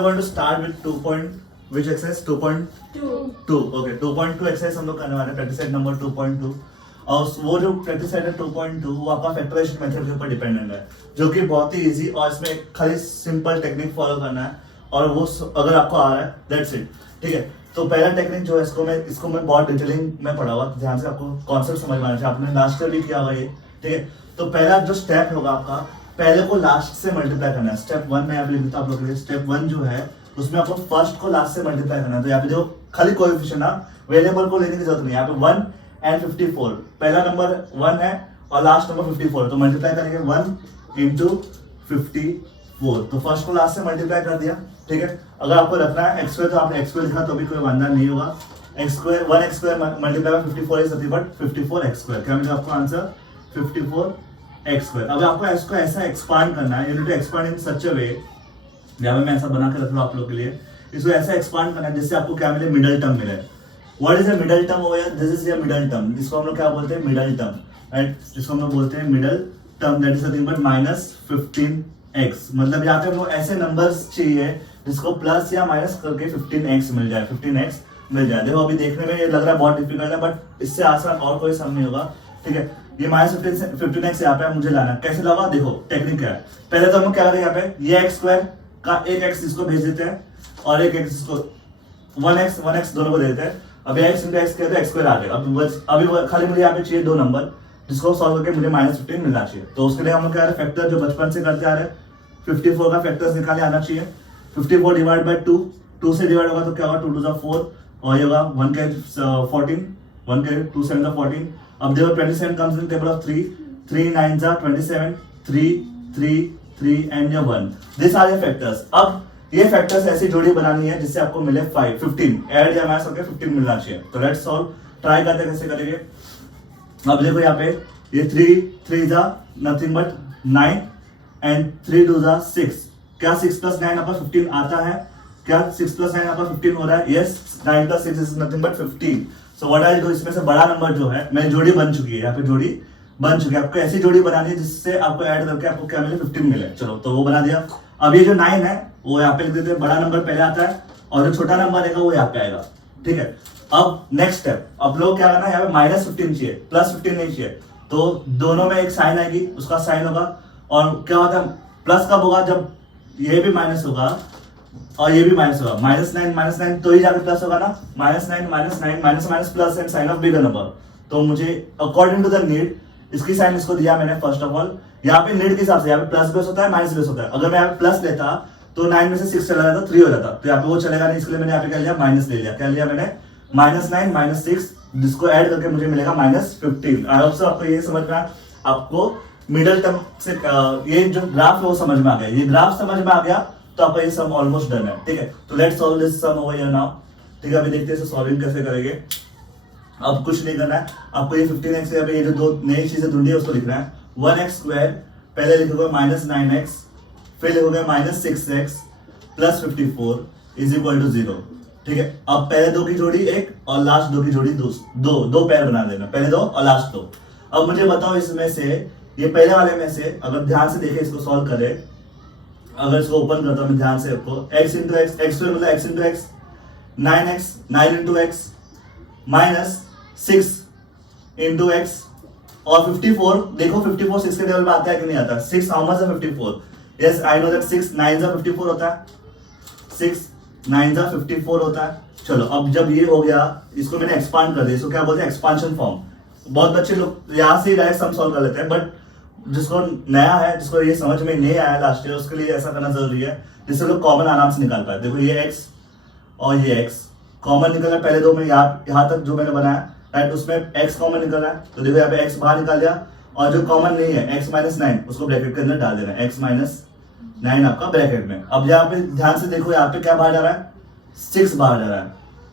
I'm going to start with 2 point, which exercise 2.2. Okay, 2.2 exercise हम लोग करने वाले हैं, प्रैक्टिस सेट नंबर 2.2। और वो जो प्रैक्टिस सेट है 2.2 वो आपका फैक्टराइजेशन मेथड के ऊपर डिपेंडेंट है, जो कि बहुत ही इजी और इसमें खाली सिंपल टेक्निक फॉलो करना है और वो अगर आपको आ रहा है दैट्स इट। ठीक है, तो पहला टेक्निक जो है इसको मैं बहुत डिटेलिंग में पढ़ा हुआ, ध्यान से आपको कॉन्सेप्ट समझ में आना चाहिए। आपने लास्ट ईयर भी किया हुआ ये। ठीक है, तो पहला जो स्टेप होगा आपका, पहले को लास्ट से मल्टीप्लाई करना है। स्टेप 1 में आप लिख देता आप लोग के लिए। स्टेप 1 जो है उसमें आपको फर्स्ट को लास्ट से मल्टीप्लाई करना है। तो यहाँ पे जो खाली कोएफिशिएंट ना, वेरिएबल को लेने की जरूरत नहीं है। यहाँ पे 1 and 54, पहला नंबर 1 है और लास्ट नंबर 54, तो मल्टीप्लाई करेंगे 1 into 54। तो फर्स्ट को लास्ट से मल्टीप्लाई कर दिया। ठीक है, अगर आपको रखना है x स्क्वायर तो आपने x स्क्वायर लिखा तो भी कोई वांधा नहीं होगा। x square 1x square multiply by 54 is nothing but 54x square. क्या मिलेगा आपको आंसर 54x स्क्वायर। अब आपको इसको ऐसा एक्सपांड करना है, यू नीड टू एक्सपांड इन सच अ वे, यहाँ पे मैं ऐसा बना के रख रहा हूँ आप लोग के लिए। इसको ऐसा एक्सपांड करना है जिससे आपको क्या मिले, मिडल टर्म मिले। What is a middle term over here? This is your middle term, जिसको हम लोग क्या बोलते हैं, मिडल टर्म, राइट? जिसको हम लोग बोलते हैं middle term, that is nothing but -15x। मतलब यहाँ पे हमको ऐसे नंबर्स चाहिए जिसको प्लस या माइनस करके 15x मिल जाए, 15x मिल जाए। देखो अभी देखने में ये लग रहा है बहुत डिफिकल्ट है, बट इससे आसान और कोई सम नहीं होगा। ठीक है, ये -15x यहाँ पे मुझे लाना, कैसे लाऊंगा? देखो टेक्निक क्या है। पहले तो हम क्या करें, यहाँ पे ये x स्क्वायर का एक x इसको भेज देते हैं और एक x इसको 1x दोनों को देते हैं। अब x into x कहते हैं x स्क्वायर आ गया। अभी खाली मुझे यहाँ पे चाहिए दो नंबर जिसको सॉल्व करके मुझे -15 मिलना चाहिए। तो उसके लिए हम लोग क्या है, फैक्टर जो बचपन से करते आ रहे हैं 54 का फैक्टर्स निकाले आना चाहिए। 54 डिवाइड बाय 2, 2 से डिवाइड होगा तो क्या होगा, 2 2 4 और ये होगा 1 के 14, 1 के 2 7 14। अब देखो 27 comes in table of 3, 3 9 27, 3 3 3 and 1। This are your factors. अब ये फैक्टर्स ऐसी जोड़ी बनानी है जिससे आपको मिले 15 ऐड या माइनस होकर 15 मिलना चाहिए। तो लेट्स सॉल्व, ट्राई करते कैसे करेंगे। अब देखो यहाँ पे ये 3 3 जा नथिंग बट 9 एंड 3 2 जा 6। क्या 6 + 9 आपका 15 आता है? क्या 6 + 9 आपका 15 हो रहा है? Yes, 9 + 6 is nothing but 15। So what I do, इसमें से बड़ा नंबर जो है, मेरी जोड़ी बन चुकी है, यहाँ पे जोड़ी बन चुकी है। आपको ऐसी जोड़ी बनानी है जिससे आपको ऐड करके आपको क्या मिले, 15 मिले। चलो तो वो बना दिया। अब ये जो 9 है वो यहाँ पे लिख देते हैं, बड़ा नंबर पहले आता है और जो छोटा नंबर रहेगा वो यहाँ पे आएगा। ठीक है, अब नेक्स्ट स्टेप, अब लोग क्या करना है, यहाँ पे -15 चाहिए, +15 नहीं चाहिए। तो दोनों में एक साइन आएगी, उसका साइन होगा। और क्या होता है, प्लस कब होगा, जब ये भी माइनस होगा और ये भी माइनस होगा। -9 तो ही जाके प्लस होगा ना। -9 minus plus and sign of bigger number. तो मुझे अकॉर्डिंग टू द नीड इसकी साइन इसको दिया मैंने। फर्स्ट ऑफ ऑल यहाँ पे नीड के हिसाब से यहाँ पे प्लस बेस होता है, माइनस बेस होता है। अगर मैं यहाँ पे प्लस लेता तो 9 में से 6 चला जाता, 3 हो जाता। तो यहाँ पे वो चलेगा नहीं, इसलिए मैंने यहाँ पे क्या लिया, माइनस ले लिया। क्या लिया मैंने, -9 -6, जिसको ऐड करके मुझे मिलेगा -15। आई होप सो आपको ये समझ में आपको मिडल टर्म से ये जो ग्राफ है वो समझ में आ गया। ये ग्राफ समझ में आ गया तो आपका ये सम ऑलमोस्ट डन है। ठीक है, तो let's solve this sum over here now. ठीक है, अभी देखते हैं सॉल्विंग कैसे करेंगे। अब कुछ नहीं करना है आपको, ये 15x यहाँ पे ये जो दो नई चीजें ढूंढी है उसको लिखना है। 1x स्क्वायर पहले लिखोगे -9x, फिर लिखोगे -6x + 54 इज इक्वल टू 0। ठीक है, अब पहले दो की जोड़ी एक और लास्ट दो की जोड़ी दो पैर बना देना, पहले दो और लास्ट दो। अब मुझे बताओ इसमें से, ये पहले वाले में से अगर ध्यान से देखें, इसको सॉल्व करें, अगर इसको ओपन करता हूं ध्यान से आपको, x into x, x square मतलब x into x, 9x 9 into x -6 into x और 54। देखो 54 6 के टेबल में आता है कि नहीं आता? 6 हाउ मच है 54? यस आई नो दैट 6 9 जा 54 होता है, 6 9 जा 54 होता है। चलो अब जब ये हो गया, इसको मैंने एक्सपांड कर दिया, इसको क्या बोलते हैं, एक्सपांशन फॉर्म। बहुत बच्चे लोग यहाँ से डायरेक्ट सम सॉल्व कर लेते हैं, बट जिसको नया है, जिसको ये समझ में नहीं आया लास्ट ईयर, उसके लिए ऐसा करना जरूरी है जिससे लोग कॉमन आराम से निकाल पाए। देखो ये x और ये x कॉमन निकल रहा है, पहले दो में यहाँ तक जो मैंने बनाया, राइट, उसमें x कॉमन निकल रहा है। तो देखो यहाँ पे x बाहर निकाल दिया और जो कॉमन नहीं है x -9 उसको ब्रैकेट के अंदर डाल देना है, x -9 आपका ब्रैकेट में। अब यहाँ पे ध्यान से देखो, यहाँ पे क्या बाहर जा रहा है, 6 बाहर जा रहा है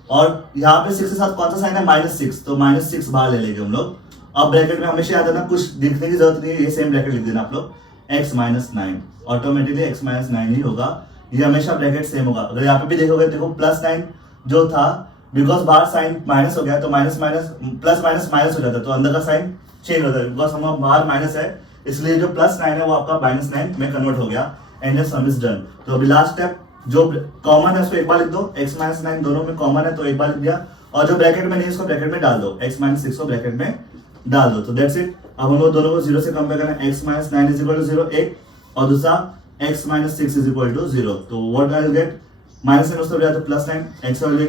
और यहाँ पे 6 के साथ कौन सा साइन है, -6, तो -6 बाहर ले लेंगे हम लोग। अब ब्रैकेट में हमेशा याद रखना, कुछ लिखने की जरूरत नहीं है, ये सेम ब्रैकेट लिख देना आप लोग, x -9 ऑटोमेटिकली x -9 ही होगा, ये हमेशा ब्रैकेट सेम होगा। अगर यहाँ पे भी देखोगे, देखो +9 जो था, बिकॉज बाहर साइन माइनस हो गया तो minus minus plus minus minus हो जाता है, तो अंदर का साइन चेंज होता है, बिकॉज हम बाहर माइनस है, इसलिए जो +9 है वो आपका -9 में कन्वर्ट हो गया and your some is done. तो अभी लास्ट स्टेप जो कॉमन है उसको एक बार लिख दो, x माइनस 9 दोनों में कॉमन है तो एक बार लिख दिया, और जो ब्रैकेट में नहीं है उसको ब्रैकेट में डाल दो, x माइनस 6 को ब्रैकेट में डाल दो, तो दैट्स इट। अब हम लोग दोनों को 0 से कंपेयर करना है, x minus 9 is equal to 0 एक, और दूसरा x minus 6 is equal to 0, तो what I will get, minus 9 उसको तो प्लस 9, x का वैल्यू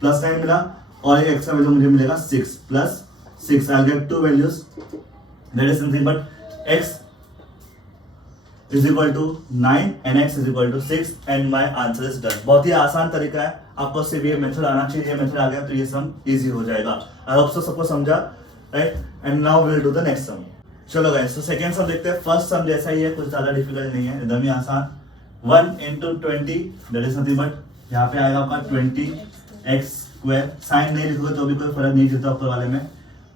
प्लस 9 मिला, और x का वैल्यू मुझे मिलेगा 6 plus 6, I will get two values, that is something but x is equal to 9 and x is equal to 6 and my answer is done। बहुत ही आसान तरीका है, आपको सिर्फ ये मेथड आना चाहिए, ये मेथड आ गया तो ये सम इजी हो जाएगा। आई होप सो सबको समझा, right? And now we will do the next sum. चलो गाइस, तो सेकंड सम देखते हैं। फर्स्ट सम जैसा ही है, कुछ ज्यादा डिफिकल्ट नहीं है, एकदम ही आसान। 1 into 20 that is nothing but यहाँ पे आएगा आपका 20x स्क्वायर, साइन नहीं लिखोगे तो भी कोई फर्क नहीं गिरता ऊपर वाले में,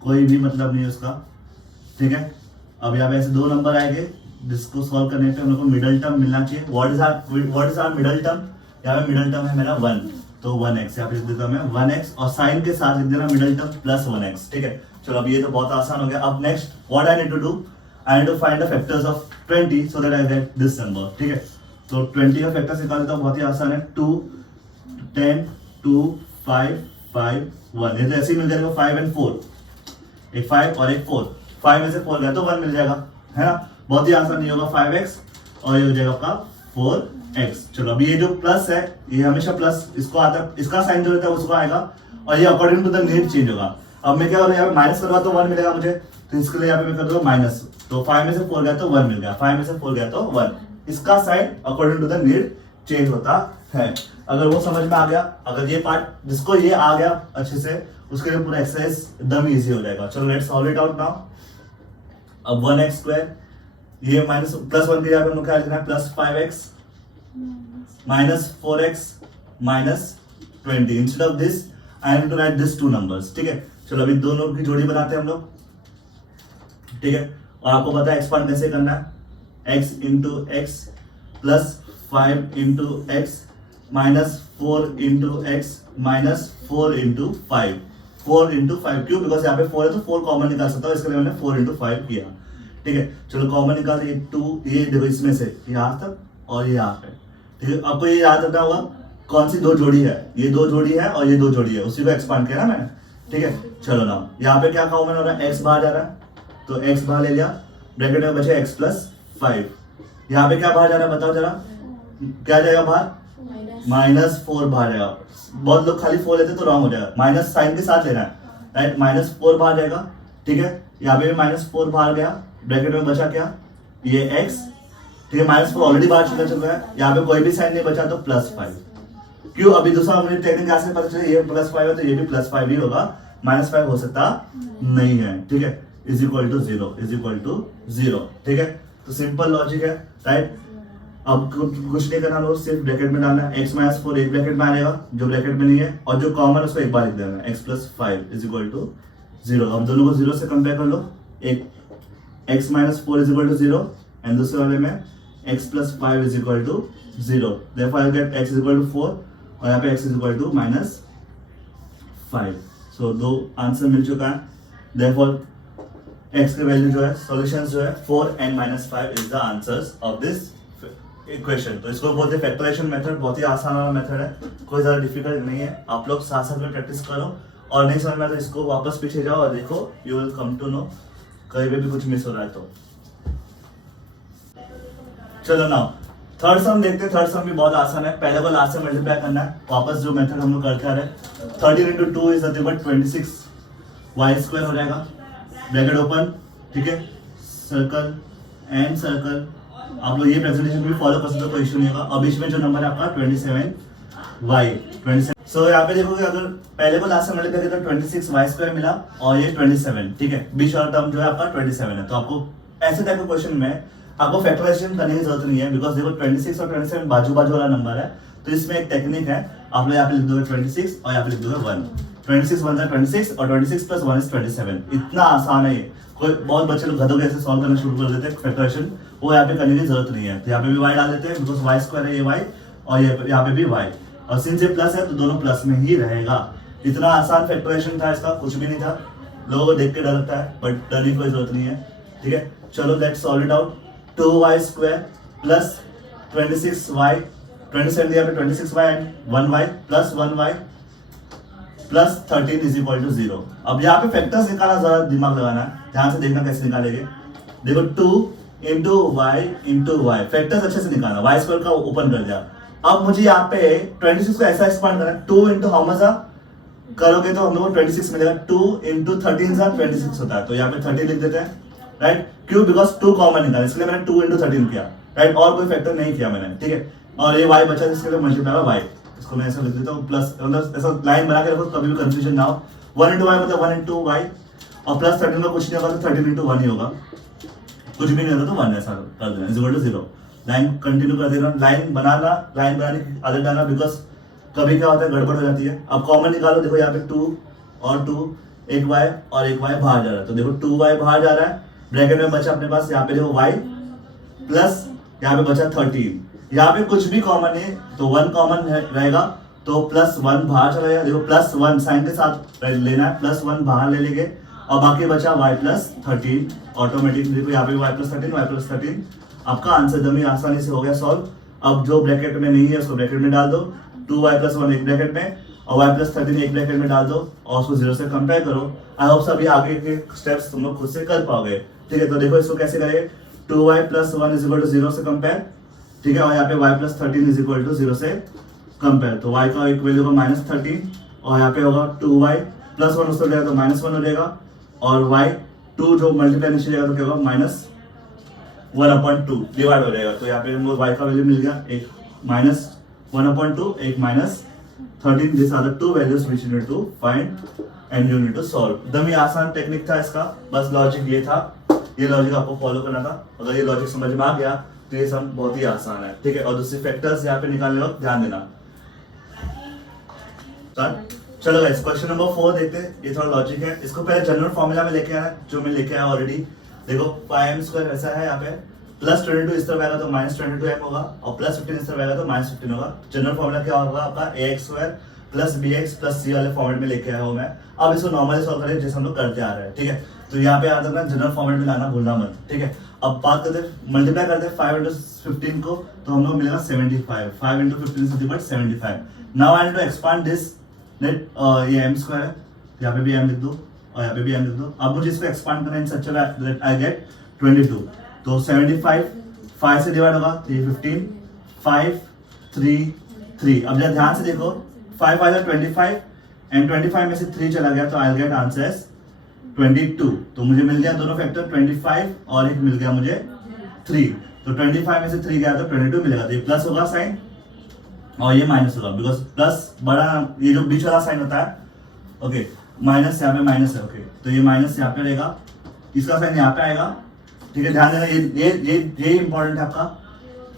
कोई भी मतलब नहीं है उसका, ठीक है। अब यहाँ पे ऐसे दो नंबर आएंगे जिसको सॉल्व करने पे हम लोग को मिडल टर्म मिलना चाहिए। What is our middle term? यहाँ पे मिडल टर्म है मेरा 1, तो 1x यहाँ पे लिख देता हूँ मैं 1x, और साइन के साथ लिख देना मिडल टर्म प्लस 1x, ठीक है। चलो अब ये तो बहुत आसान हो गया। अब next what I need to do, I need to find the factors of 20 so that I get this number, ठीक है। तो 20 का फैक्टर्स निकाल देता हूँ, बहुत ही आसान है। 2 10 2 5 5 1, ये तो ऐसे ही मिल जाएगा 5 and 4, एक 5 और एक 4, 5 में से 4 गया तो 1 मिल जाएगा, है ना। बहुत ही आसान, ये होगा 5x और ये हो जाएगा आपका 4x। चलो अभी ये जो प्लस है ये हमेशा प्लस इसको आता है, इसका साइन जो रहता है उसको आएगा, और ये according to the need change होगा। अब मैं क्या करूँ, यहाँ पे माइनस करवा तो 1 मिलेगा मुझे, तो इसके लिए यहाँ पे मैं कर दूंगा माइनस, तो 5 में से 4 गया तो 1 मिल गया, 5 में से 4 गया तो 1, इसका sign according to the need change होता है। अगर वो समझ में आ गया, अगर ये पार्ट जिसको ये आ गया अच्छे से, उसके लिए पूरा एक्सरसाइज एकदम ईजी हो जाएगा। चलो let's solve it out now. अब 1x स्क्वायर, ये माइनस प्लस 1 के यहाँ पे हम लोग क्या लिखना है, plus 5x minus 4x minus 20। Instead of this I have to write this two numbers, ठीक है। चलो अभी दोनों की जोड़ी बनाते हैं हम लोग, ठीक है। और आपको पता है एक्सपांड कैसे करना है, x into x plus 5 into x minus 4 into x minus 4 into 5, 4 into 5 क्यों, बिकॉज यहाँ पे 4 है तो 4 कॉमन निकाल सकता हूँ, इसके लिए मैंने 4 इंटू 5 किया, ठीक है। चलो कॉमन निकाल, ये 2, ये देखो इसमें से यहाँ तक और ये यहाँ पे, ठीक है। आपको ये याद रखना होगा कौन सी दो जोड़ी है, ये दो जोड़ी है और ये दो जोड़ी है, उसी को एक्सपांड किया ना मैंने, ठीक है। चलो ना यहाँ पे क्या कॉमन हो रहा है, x बाहर जा रहा है तो x बाहर ले लिया, ब्रैकेट में बचे x प्लस 5, यहाँ पे क्या बाहर जा रहा है बताओ जरा, क्या जाएगा बाहर, माइनस 4 बाहर जाएगा। बहुत लोग खाली 4 लेते तो रॉन्ग हो जाएगा, माइनस साइन के साथ लेना है, राइट। माइनस 4 बाहर जाएगा, ठीक है। यहाँ पे भी माइनस 4 बाहर गया, ब्रैकेट में बचा क्या, ये x, ठीक है। माइनस 4 ऑलरेडी बाहर चल रहा है, यहाँ पे कोई भी साइन नहीं बचा तो प्लस 5, क्यों, अभी दूसरा मुझे टेक्निक यहाँ से पता चला, ये प्लस 5 है तो ये भी प्लस 5 ही होगा, माइनस 5 हो सकता नहीं है, ठीक है। Is equal to 0, is equal to 0, ठीक है। तो सिंपल लॉजिक है, राइट। अब कुछ नहीं करना, लोग सिर्फ ब्रैकेट में डालना है, x माइनस 4 एक ब्रैकेट में आएगा जो ब्रैकेट में नहीं है, और जो कॉमन है उसको एक बार लिख देना है, x plus 5 is equal to 0। अब दोनों को 0 से कंपेयर कर लो, एक x minus 4 is equal to 0 and दूसरे वाले में x plus 5 is equal to 0, therefore I get x is equal to 4 और यहाँ पे x is equal to minus 5। So दो आंसर मिल चुका है, देयरफॉर x की वैल्यू जो है, सॉल्यूशंस जो है 4 and -5 is the answers of this equation. तो इसको बोलते हैं फैक्टराइजेशन मेथड, बहुत ही आसान वाला मेथड है, कोई ज़्यादा डिफिकल्ट नहीं है। आप लोग साथ साथ में प्रैक्टिस करो, और नहीं समझ में आता तो इसको वापस पीछे जाओ और देखो, you will come to know कहीं पे भी कुछ मिस हो रहा है तो। चलो नाउ थर्ड सम देखते हैं। थर्ड सम भी बहुत आसान है, पहले को लास्ट से मल्टीप्लाई करना है, वापस जो मेथड हम लोग करते आ रहे हैं। 13 into 2 is nothing but 26 y square हो जाएगा, ब्रैकेट ओपन, ठीक है। सर्कल एंड सर्कल, आप लोग ये प्रेजेंटेशन भी फॉलो कर सकते हो, कोई इशू नहीं होगा। और बीच में जो नंबर है आपका 27y। सो यहाँ पे देखोगे, अगर पहले को लास्ट से मल्टीप्लाई किया तो 26y स्क्वायर मिला और ये 27, ठीक है। बीच वाला टर्म जो है आपका 27 है, तो आपको ऐसे टाइप के क्वेश्चन में आपको फैक्टराइजेशन करने की जरूरत नहीं है, बिकॉज देखो 26 और 27 बाजू बाजू वाला नंबर है, तो इसमें एक टेक्निक है, आप लोग यहाँ पे लिख दोगे 26 और यहाँ पे लिख दोगे 1, 26 1 26 और 26 प्लस 1 इज 27। इतना आसान है ये, कोई बहुत बच्चे लोग गधों के ऐसे सॉल्व करना शुरू कर देते हैं फैक्टराइजेशन, वो यहाँ पे करने की जरूरत नहीं है। तो यहाँ पे भी y डाल देते हैं, बिकॉज y स्क्वायर है ये y, और ये यहाँ पे भी y, और सिंस ये प्लस है तो दोनों प्लस में ही रहेगा। इतना आसान फैक्टराइजेशन था, इसका कुछ भी नहीं था, लोगों को देख के डर लगता है, बट डरने की कोई जरूरत नहीं है, ठीक है। चलो let's solve it out. 2y square plus 26y 27 दिया पे 26y and 1y plus 1y plus 13 is equal to 0। अब यहाँ पे फैक्टर्स निकालना जरा दिमाग लगाना है, ध्यान से देखना कैसे निकालेंगे। देखो 2 इंटू वाई फैक्टर्स अच्छे से निकालना, वाई स्क्वायर का ओपन कर दिया। अब मुझे यहाँ पे 26 को ऐसा एक्सपांड करना है, 2 इंटू हाउ मच करोगे तो हम लोग को 26 मिलेगा, 2 इंटू 13 26 होता है, तो यहाँ पे 30 लिख देते हैं, राइट। क्यों? बिकॉज 2 कॉमन निकाला, इसलिए मैंने 2 इंटू 13 किया, राइट, और कोई फैक्टर नहीं किया मैंने, ठीक है। और ये y बचा जिसके लिए मल्टीप्लाई बाय y, इसको मैं ऐसा लिख देता हूँ प्लस, मतलब ऐसा लाइन बना के रखो कभी भी कंफ्यूजन ना हो। 1 इंटू वाई मतलब 1 इंटू वाई, और प्लस 13 का कुछ नहीं होगा तो 13 इंटू 1 ही होगा, कुछ भी नहीं होता तो 1 ऐसा कर देना, is equal to 0। Line continue कर देना, लाइन बनाना, लाइन बनाने की आदत डालना, बिकॉज कभी क्या होता है गड़बड़ हो जाती है। अब कॉमन निकालो, देखो यहाँ पे 2 और 2, एक y और एक y बाहर जा रहा है, तो देखो 2y बाहर जा रहा है, ब्रैकेट में बचा अपने पास यहाँ पे देखो y प्लस यहाँ पे बचा 13, यहाँ पे कुछ भी कॉमन है तो 1 कॉमन रहेगा, तो प्लस 1 बाहर चला जाएगा, देखो प्लस 1 साइन के साथ लेना है, प्लस 1 बाहर ले लेंगे, और बाकी बचा y प्लस 13, ऑटोमेटिकली देखो यहाँ पे y प्लस 13 आपका आंसर दमी आसानी से हो गया सॉल्व। अब जो ब्रैकेट में नहीं है उसको ब्रैकेट में डाल दो, 2y प्लस 1 एक ब्रैकेट में और y प्लस 13 एक ब्रैकेट में डाल दो और उसको 0 से कंपेयर करो। आई होप सभी आगे के स्टेप्स तुम लोग खुद से कर पाओगे, ठीक है। तो देखो इसको कैसे करेंगे, 2y plus 1 is equal to 0 से कंपेयर, ठीक है, और यहाँ पे y plus 13 is equal to 0 से कंपेयर, तो y का एक वैल्यू होगा -13 और यहाँ पे होगा 2y प्लस 1 उसको जाएगा तो -1 हो जाएगा, और y 2 जो मल्टीप्लाई नीचे जाएगा तो क्या होगा -1/2 डिवाइड हो जाएगा, तो यहाँ पे हम लोग y का वैल्यू मिल गया, एक -1/2 एक -13। This are the two values which you need to find and you need to solve. एकदम ही आसान टेक्निक था इसका, बस लॉजिक ये था, ये लॉजिक आपको फॉलो करना था। अगर ये लॉजिक समझ में आ गया तो ये सम बहुत ही आसान है, ठीक है। और दूसरी फैक्टर्स यहाँ पे निकालने वक्त ध्यान देना। चलो गाइस क्वेश्चन नंबर 4 देखते हैं, ये थोड़ा लॉजिक है, इसको पहले जनरल फॉर्मूला में लेके आना जो मैं लेके आया ऑलरेडी। देखो 5m² ऐसा है, यहाँ पे प्लस 22 इस तरफ आएगा तो -22m होगा, और प्लस 15 इस तरफ आएगा तो -15 होगा। जनरल फॉर्मूला क्या होगा आपका, ax² plus bx plus c वाले फॉर्मेट में लेके आया हूँ मैं। अब इसको नॉर्मली सॉल्व करें जैसे हम लोग करते आ रहे हैं, ठीक है। तो यहाँ पे याद रखना जनरल फॉर्मेट में लाना भूलना मत, ठीक है। अब बात करते हैं, मल्टीप्लाई करते हैं 5 into 15 को, तो हम लोग मिलेगा 75, 5 into 15 is equal to 75। Now I need to expand this, net ये m² है, यहाँ पे भी m लिख दो और यहाँ पे भी m लिख दो। अब मुझे इसको एक्सपांड करना है इन सच अ वे दैट आई गेट 22, तो 75 5 से डिवाइड होगा तो ये 15, 5 3 3। अब जरा ध्यान से देखो, 5 5 is 25 एंड 25 में से 3 चला गया तो आई गेट आंसर 22। तो मुझे मिल गया दोनों फैक्टर 25 और एक मिल गया मुझे 3, तो 25 में से 3 गया तो 22 मिलेगा, तो ये प्लस होगा साइन और ये माइनस होगा, बिकॉज प्लस बड़ा ये जो बीच वाला साइन होता है, ओके, माइनस यहाँ पे माइनस है, ओके, तो ये माइनस यहाँ पे रहेगा, इसका साइन यहाँ पे आएगा, ठीक है। ध्यान देना, ये इंपॉर्टेंट है आपका,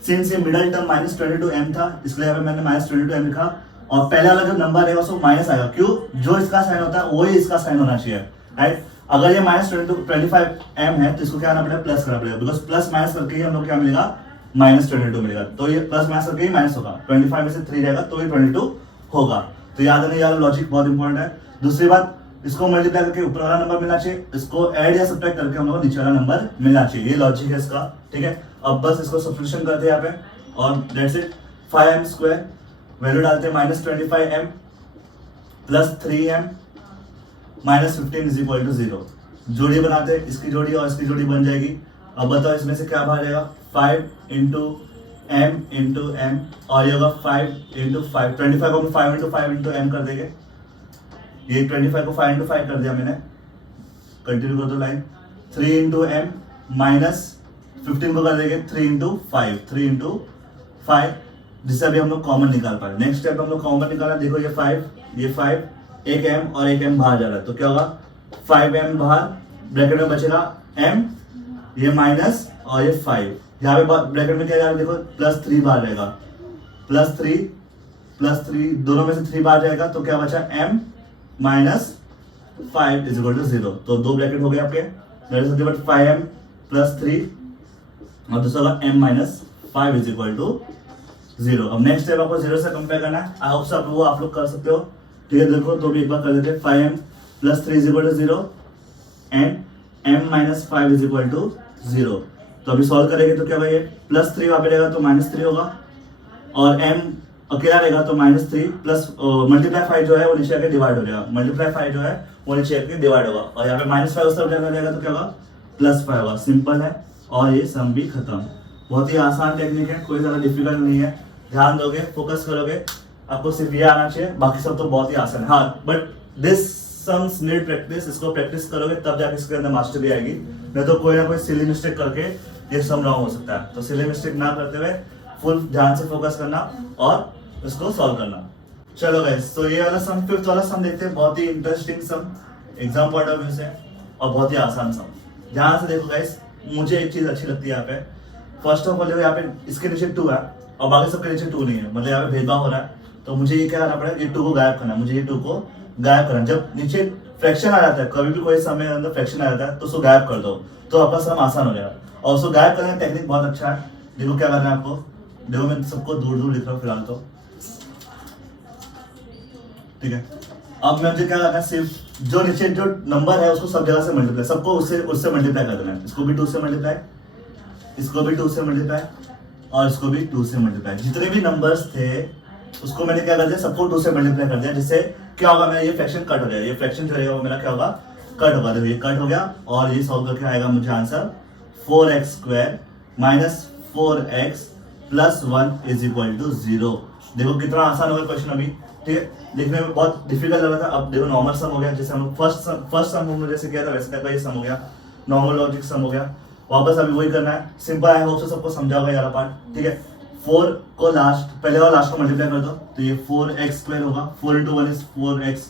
सिंस ये मिडिल टर्म -22m था इसलिए यहाँ पे मैंने -22m लिखा, और पहले वाला जो नंबर रहेगा उसको माइनस आएगा, क्यों, जो इसका साइन होता है वही इसका साइन होना चाहिए, राइट। अगर ये -25m है तो इसको क्या करना पड़ेगा, प्लस करना पड़ेगा, बिकॉज प्लस माइनस करके ही हम लोग क्या मिलेगा, -22 मिलेगा, तो ये प्लस माइनस करके ही माइनस होगा, 25 में से 3 जाएगा तो ये 22 होगा। तो याद रखना, यार लॉजिक बहुत इंपॉर्टेंट है। दूसरी बात, इसको मल्टीप्लाई करके ऊपर वाला नंबर मिलना चाहिए, इसको ऐड या सब्ट्रैक्ट करके हम लोग को नीचे वाला नंबर मिलना चाहिए, ये लॉजिक है इसका, ठीक है। अब बस इसको सब्स्टिट्यूशन करते हैं यहाँ पे और दैट्स इट। 5m² वैल्यू डालते हैं -25m plus 3m -15 is equal to 0। जोड़ी बनाते हैं, इसकी जोड़ी और इसकी जोड़ी बन जाएगी। अब बताओ इसमें से क्या बाहर जाएगा, 5 into m और ये होगा 5 into 5, 25 को 5 into m कर देंगे, ये 25 को 5 into 5 कर दिया मैंने, कंटिन्यू कर दो लाइन। 3 into m माइनस 15 को कर देंगे 3 into 5, जिससे अभी हम लोग कॉमन निकाल पाए। नेक्स्ट स्टेप हम लोग कॉमन निकाला, देखो ये 5 एक m और एक m बाहर जा रहा है, तो क्या होगा, 5m बाहर, ब्रैकेट में बचेगा m, ये माइनस और ये 5, यहाँ पे ब्रैकेट में क्या जा रहा है, देखो +3 बाहर रहेगा, +3 दोनों में से 3 बाहर जाएगा, तो क्या बचा, m -5 इज इक्वल टू 0। तो दो ब्रैकेट हो गए आपके, 5m + 3 और दूसरा होगा m - 5 इज इक्वल टू 0। अब नेक्स्ट स्टेप आपको 0 से कंपेयर करना है, आई होप सब वो आप लोग कर सकते हो, ठीक है। देखो तो भी एक बार कर देते हैं, 5m + 3 is equal to 0 and m - 5 is equal to 0। तो अभी सॉल्व करेंगे तो क्या भाई, +3 वहाँ पे रहेगा तो -3 होगा, और m अकेला रहेगा तो -3 प्लस मल्टीप्लाई 5 जो है वो नीचे आके डिवाइड हो जाएगा, मल्टीप्लाई 5 जो है वो नीचे आके डिवाइड होगा और यहाँ पे -5 उस तरफ चला जाएगा तो क्या होगा +5 होगा। सिंपल है और ये सम भी खत्म। बहुत ही आसान टेक्निक है, कोई ज़्यादा डिफिकल्ट नहीं है। ध्यान दोगे, फोकस करोगे, आपको सिर्फ ये आना चाहिए, बाकी सब तो बहुत ही आसान है। हाँ, but this sums need practice. इसको प्रैक्टिस करोगे तब जाके इसके अंदर मास्टरी आएगी, नहीं तो कोई ना कोई सिली मिस्टेक करके ये सम रॉन्ग हो सकता है। तो सिली मिस्टेक ना करते हुए फुल ध्यान से फोकस करना और उसको सॉल्व करना। चलो गाइस, तो ये वाला सम, फिफ्थ वाला सम देखते हैं। बहुत ही interesting sum exam point of view से और बहुत ही आसान सम। ध्यान से देखो गाइस, मुझे एक चीज अच्छी लगती है यहाँ पे। फर्स्ट ऑफ ऑल देखो, यहाँ पे इसके नीचे 2 है और बाकी सबके नीचे 2 नहीं है, मतलब यहाँ पे भेदभाव हो रहा है। तो मुझे ये क्या करना पड़ेगा, ये 2 को गायब करना है, मुझे ये 2 को गायब करना। जब नीचे फ्रैक्शन आ जाता है, कभी भी कोई समय अंदर फ्रैक्शन आ जाता है तो उसको गायब कर दो, तो आपका सम आसान हो जाएगा। और उसको गायब करने का टेक्निक बहुत अच्छा है। देखो क्या करना है आपको, देखो मैं सबको दूर दूर लिख रहा हूँ फिलहाल तो, ठीक है। अब मुझे क्या करना है, सिर्फ जो नीचे जो नंबर है उसको सब जगह से मल्टीप्लाई, सबको उससे मल्टीप्लाई कर देना है। इसको भी 2 से मल्टीप्लाई, इसको भी 2 से मल्टीप्लाई और इसको भी 2 से मल्टीप्लाई। जितने भी नंबर्स थे उसको मैंने क्या कर दिया, सबको 2 से मल्टीप्लाई कर दिया। जिससे क्या होगा, मेरा ये फ्रैक्शन कट हो जाएगा, ये फ्रैक्शन जो रहेगा वो मेरा क्या होगा, कट होगा। देखो ये कट हो गया और ये सॉल्व करके आएगा मुझे answer 4x² minus 4x plus 1 is equal to 0। देखो कितना आसान होगा क्वेश्चन अभी, ठीक है। देखने में बहुत डिफिकल्ट लग रहा था, अब देखो नॉर्मल सम हो गया। जैसे हम फर्स्ट सम हमने जैसे किया था वैसे टाइप का ये सम हो गया, नॉर्मल लॉजिक सम हो गया। वापस अभी वही करना है, सिंपल है। होप से सबको समझा होगा यार पार्ट, ठीक है। 4 को लास्ट, पहले और लास्ट को मल्टीप्लाई कर दो तो ये 4x² होगा। 4 into 1 is 4x,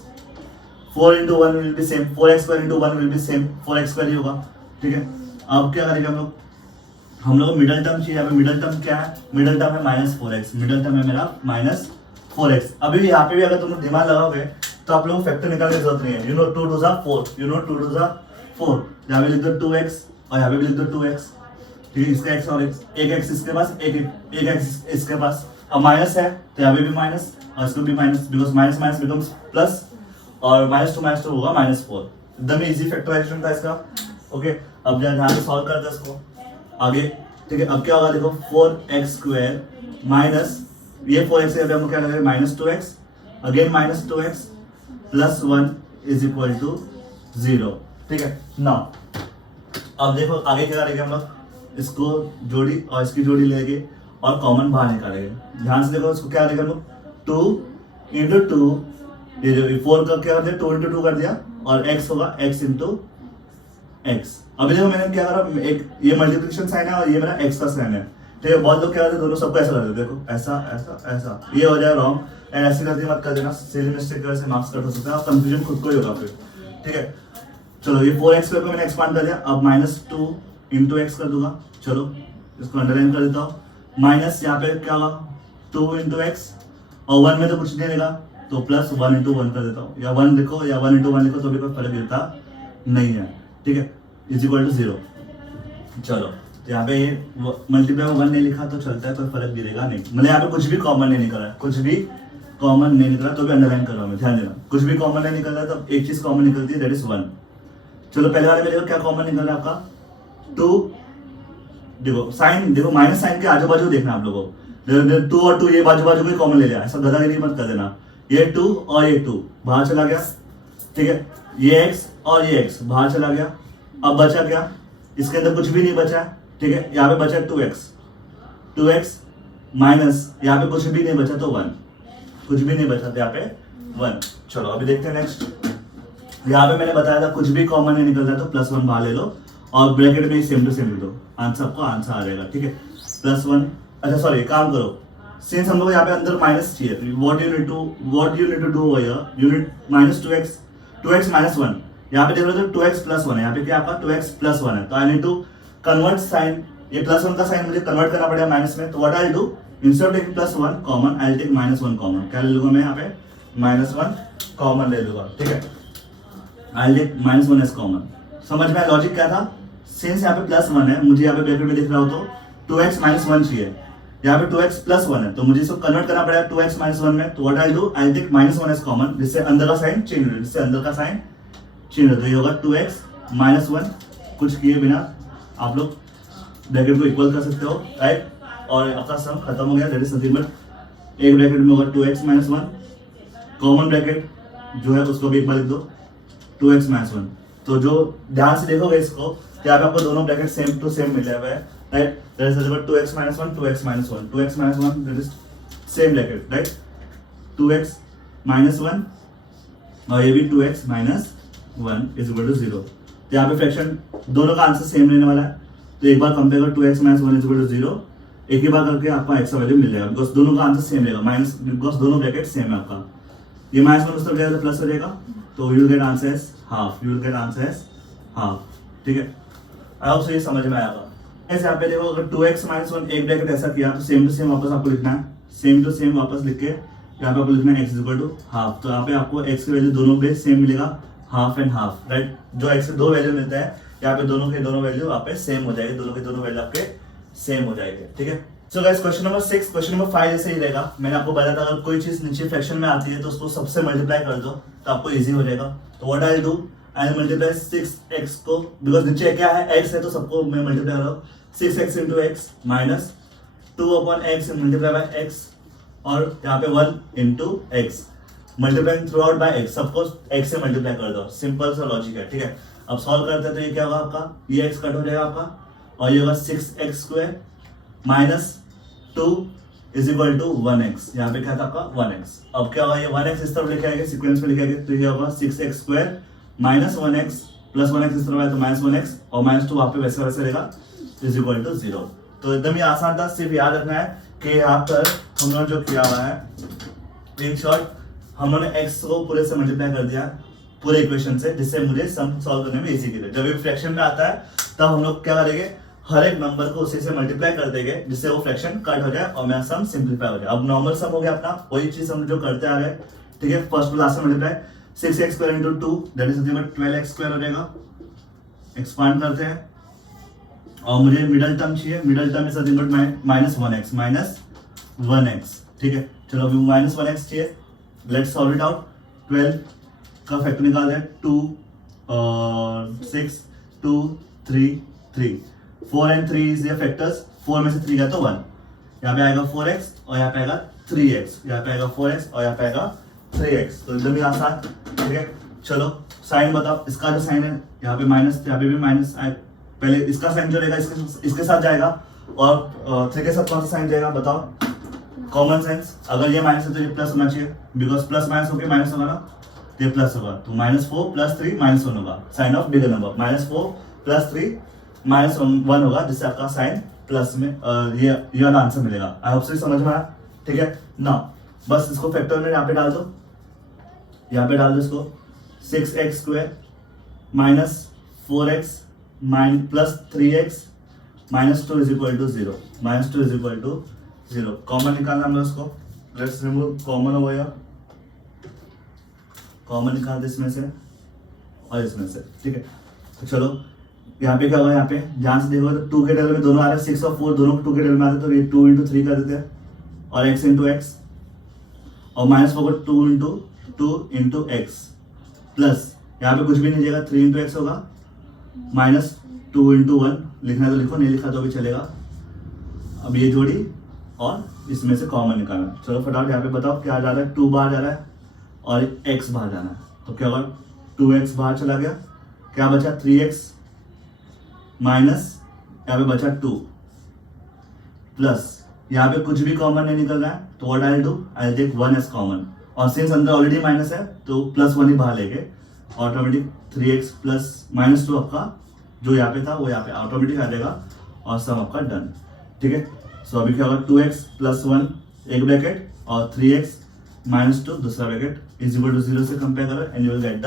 4 into 1 will be same, 4x² into 1 will be same, 4x² ही होगा, ठीक है। अब क्या करेंगे हम लोग मिडल टर्म चाहिए। यहाँ पे मिडल टर्म क्या है, मिडल टर्म है -4x, मिडल टर्म है मेरा -4x। अभी यहाँ पे भी अगर तुम लोग दिमाग लगाओगे तो आप लोगों को फैक्टर निकालने की जरूरत नहीं है। 2 2 4, 2 2 4, यहाँ पे लिख दो 2x और यहाँ पे भी लिख दो 2x, ठीक है। इसका x और x, एक x इसके पास, एक x इसके पास। अब माइनस है तो यहाँ पे भी माइनस और इसको भी minus, because minus minus becomes plus और -2 होगा -4। एकदम इजी फैक्टराइजेशन था इसका, ओके। अब ध्यान से सॉल्व करते हैं इसको आगे, ठीक है। अब क्या होगा देखो, 4x² माइनस ये 4x है, हमको क्या लगेगा -2x, again -2x plus 1 is equal to 0, ठीक है ना। अब देखो आगे क्या करेंगे हम लोग, इसको जोड़ी और इसकी जोड़ी लेंगे और कॉमन बाहर निकालेंगे। ध्यान से देखो, इसको क्या करेंगे हम लोग, 2 into 2, ये जो 4 का क्या कर दिया, 2 into 2 कर दिया और x होगा x into x। अभी देखो मैंने क्या करा, एक ये मल्टीप्लिकेशन साइन है और ये मेरा x का साइन है, ठीक है। बहुत लोग क्या करते हैं, दोनों सबको ऐसा कर देते, देखो ऐसा ऐसा ऐसा, ये हो जाए रॉन्ग। एंड ऐसी गलती मत कर देना, सिली मिस्टेक की वजह से मार्क्स कट हो सकता है और कंफ्यूजन खुद को ही होगा फिर, ठीक है। चलो ये 4x² को मैंने एक्सपांड कर दिया, अब -2 into x कर दूंगा। चलो इसको अंडरलाइन कर देता हूँ। माइनस यहाँ पे क्या होगा, 2 into x और 1 में तो कुछ नहीं रहेगा तो प्लस 1 into 1 कर देता हूँ, या 1 लिखो या 1 into 1 लिखो तो भी कोई फर्क गिरता नहीं है, ठीक है। Is equal to 0। चलो यहाँ पे ये मल्टीप्लाई में 1 नहीं लिखा तो चलता है, कोई फर्क गिरेगा नहीं। मतलब यहाँ पे कुछ भी कॉमन नहीं निकल रहा है, कुछ भी कॉमन नहीं निकला तो भी अंडरलाइन कर रहा हूँ मैं, ध्यान देना। कुछ भी कॉमन नहीं निकल रहा है तो एक चीज कॉमन निकलती है, दैट इज 1। चलो पहले वाले में देखो क्या कॉमन निकल रहा है आपका, 2। देखो साइन, देखो माइनस साइन के आजू बाजू देखना आप लोगों को, 2 और 2 ये बाजू बाजू में कॉमन ले लिया, ऐसा गदागिरी मत कर देना। ये 2 और ये 2 बाहर चला गया, ठीक है। ये x और ये x बाहर चला गया। अब बचा क्या, इसके अंदर कुछ भी नहीं बचा, ठीक है। यहाँ पे बचा 2x माइनस यहाँ पे कुछ भी नहीं बचा तो 1, कुछ भी नहीं बचा तो यहाँ पे 1। चलो अभी देखते हैं नेक्स्ट। यहाँ पे मैंने बताया था कुछ भी कॉमन नहीं निकलता तो +1 बाहर ले लो और ब्रैकेट में सेम टू सेम लिख दो, आंसर आपको आंसर आ जाएगा, ठीक है। +1, अच्छा सॉरी काम करो, सिंस हम लोग यहाँ पे अंदर माइनस चाहिए तो what you need to do over here, you need -2x -1। यहाँ पे देख रहे हो तो 2x + 1 है, यहाँ पे क्या आपका 2x + 1 है, तो I need to convert sign, ये +1 का साइन मुझे कन्वर्ट करना पड़ेगा माइनस में। तो what I do, instead of taking +1 common I take -1 common. क्या ले लूंगा मैं यहाँ पे, -1 कॉमन ले लूंगा, ठीक है। I take -1 as common. समझ में लॉजिक क्या था, सिंस यहाँ पे +1 है, मुझे यहाँ पे ब्रैकेट में दिख रहा हो तो 2x - 1 चाहिए, यहाँ पे 2x + 1 है तो मुझे इसको कन्वर्ट करना पड़ेगा 2x - 1 में। तो what I do, I take -1 as common, जिससे अंदर का साइन चेंज हो, जिससे अंदर का साइन चेंज हो, तो ये होगा 2x - 1। कुछ किए बिना आप लोग ब्रैकेट को इक्वल कर सकते हो, राइट। और आपका सम खत्म हो गया, दैट इज नथिंग बट एक ब्रैकेट में होगा 2x माइनस 1, कॉमन ब्रैकेट जो है उसको भी एक बार लिख दो 2x माइनस 1। तो जो ध्यान से देखोगे इसको तो यहाँ पे आपको दोनों ब्रैकेट सेम टू सेम मिले हुए हैं, right. That is equal 2x minus 1 2x minus 1 2x minus 1 that is same bracket, right. 2x minus 1 और ये भी 2x minus 1 is equal to 0। तो यहाँ पे फ्रैक्शन दोनों का आंसर सेम रहने वाला है। तो एक बार कंपेयर करो 2x minus 1 is equal to 0, एक ही बार करके आपका x का वैल्यू मिल जाएगा बिकॉज दोनों का आंसर सेम रहेगा, माइनस बिकॉज दोनों ब्रैकेट सेम है आपका। ये माइनस 1 उस तरफ जाएगा तो प्लस हो जाएगा, तो you will get answer as half, you will get answer as half, ठीक है। आई होप सो ये समझ में आएगा। ऐसे यहाँ पे देखो अगर 2x माइनस 1 एक ब्रैकेट ऐसा किया तो सेम टू सेम वापस आपको लिखना है, सेम टू सेम वापस लिख के यहाँ पे आपको लिखना है x is equal to half. तो यहाँ पे आपको x की वैल्यू दोनों पे सेम मिलेगा, हाफ एंड हाफ, राइट। जो x के दो वैल्यू मिलता है यहाँ पे दोनों के दोनों वैल्यू यहाँ पे सेम हो जाएगी, दोनों के दोनों वैल्यू आपके सेम हो जाएंगे, ठीक है। So guys question number 6, question number 5 ऐसे ही रहेगा। मैंने आपको बताया था अगर कोई चीज नीचे फ्रैक्शन में आती है तो उसको सबसे मल्टीप्लाई कर दो तो आपको इजी हो जाएगा। तो what I do, I multiply 6x को, बिकॉज नीचे क्या है x है तो सबको मैं मल्टीप्लाई कर रहा हूँ 6x into x minus 2 upon x multiply by x और यहाँ पे 1 into x multiplying through out by x, सबको x से मल्टीप्लाई कर दो, सिंपल सा लॉजिक है, ठीक है। अब सॉल्व करते हैं तो ये क्या होगा आपका, ये x कट हो जाएगा आपका और ये होगा 6x square minus 2 is equal to 1x, यहाँ पे क्या था आपका 1x। अब क्या होगा, ये 1x इस तरफ लिखे आएंगे, सीक्वेंस में लिखे आएंगे, तो ये होगा 6x square minus 1x plus 1x इस तरफ आए तो माइनस 1x और माइनस 2 वहाँ पे वैसे वैसे रहेगा इज इक्वल टू 0। तो एकदम ही आसान था, सिर्फ याद रखना है कि यहाँ पर हम लोगों ने जो किया हुआ है, इन शॉर्ट हम लोगों ने x को पूरे से मल्टीप्लाई कर दिया पूरे इक्वेशन से, जिससे मुझे सम सॉल्व करने में इजी की। जब भी फ्रैक्शन में आता है तब हम लोग क्या करेंगे, हर एक नंबर को उसी से मल्टीप्लाई कर देंगे जिससे वो फ्रैक्शन कट हो जाए और मेरा सम सिंपलीफाई हो जाए। अब नॉर्मल सम हो गया अपना, वही चीज हम जो करते आ रहे हैं, ठीक है। फर्स्ट टू लास्ट में multiply 6x square into 2 that is nothing but 12x square हो जाएगा। एक्सपांड करते हैं और मुझे मिडल टर्म चाहिए, middle term is nothing but minus 1x, ठीक है। चलो अभी माइनस 1x चाहिए, लेट्स सॉल्व इट आउट। 12 का फैक्टर निकाल दें, 2 6 2 3 3 4 and 3 is their factors, 4 में से 3 गया तो 1, यहाँ पे आएगा 4x और यहाँ पे आएगा 3x, यहाँ पे आएगा 4x और यहाँ पे आएगा 3x। तो एकदम ही आसान, ठीक है। चलो साइन बताओ, इसका जो साइन है यहाँ पे माइनस, यहाँ पे भी माइनस आए, पहले इसका साइन जो रहेगा इसके साथ जाएगा और 3 के साथ कौन सा साइन जाएगा बताओ, कॉमन सेंस। अगर ये माइनस है तो ये प्लस होना चाहिए, बिकॉज प्लस माइनस होकर माइनस होगा ना, तो ये प्लस होगा, तो -4 + 3 -1 होगा, साइन ऑफ बिगर नंबर, -4 + 3 -1 होगा, जिससे आपका साइन प्लस में ये वाला आंसर मिलेगा। आई होप सो समझ में आया, ठीक है ना। बस इसको फैक्टर में यहाँ पे डाल दो, यहाँ पे डाल दो इसको 6x square minus 4x plus 3x -2 is equal to 0, -2 is equal to 0। Common निकालना हम लोग इसको, let's remove common over here, common निकाल दे इसमें से और इसमें से, ठीक है। तो चलो यहाँ पे क्या होगा, यहाँ पे ध्यान से देखो तो 2 के टेबल में दोनों आ रहे हैं, 6 और 4 दोनों 2 के टेबल में आते हैं, तो ये 2 इंटू 3 कर देते हैं और x इंटू एक्स और -4 को 2 इंटू एक्स प्लस यहाँ पे कुछ भी नहीं जाएगा, 3 इंटू एक्स होगा, -2 इंटू 1 लिखना है तो लिखो, नहीं लिखा तो भी चलेगा। अब ये जोड़ी और इसमें से कॉमन निकालना। चलो फटाफट यहाँ पे बताओ क्या जा रहा है, 2 बाहर जा रहा है और x बाहर जाना है, तो क्या होगा 2x बाहर चला गया, क्या बचा 3x माइनस यहाँ पे बचा 2 प्लस यहाँ पे कुछ भी कॉमन नहीं निकल रहा है, तो what I do, I take 1 as common और सिंस अंदर ऑलरेडी माइनस है तो +1 ही बाहर लेके ऑटोमेटिक 3x प्लस -2 आपका जो यहाँ पे था वो यहाँ पे ऑटोमेटिक आ जाएगा और सब आपका डन, ठीक है। सो अभी क्या होगा 2x + 1 एक ब्रैकेट और 3x -2 दूसरा ब्रैकेट इज इक्वल टू 0 से कंपेयर करो and you will get the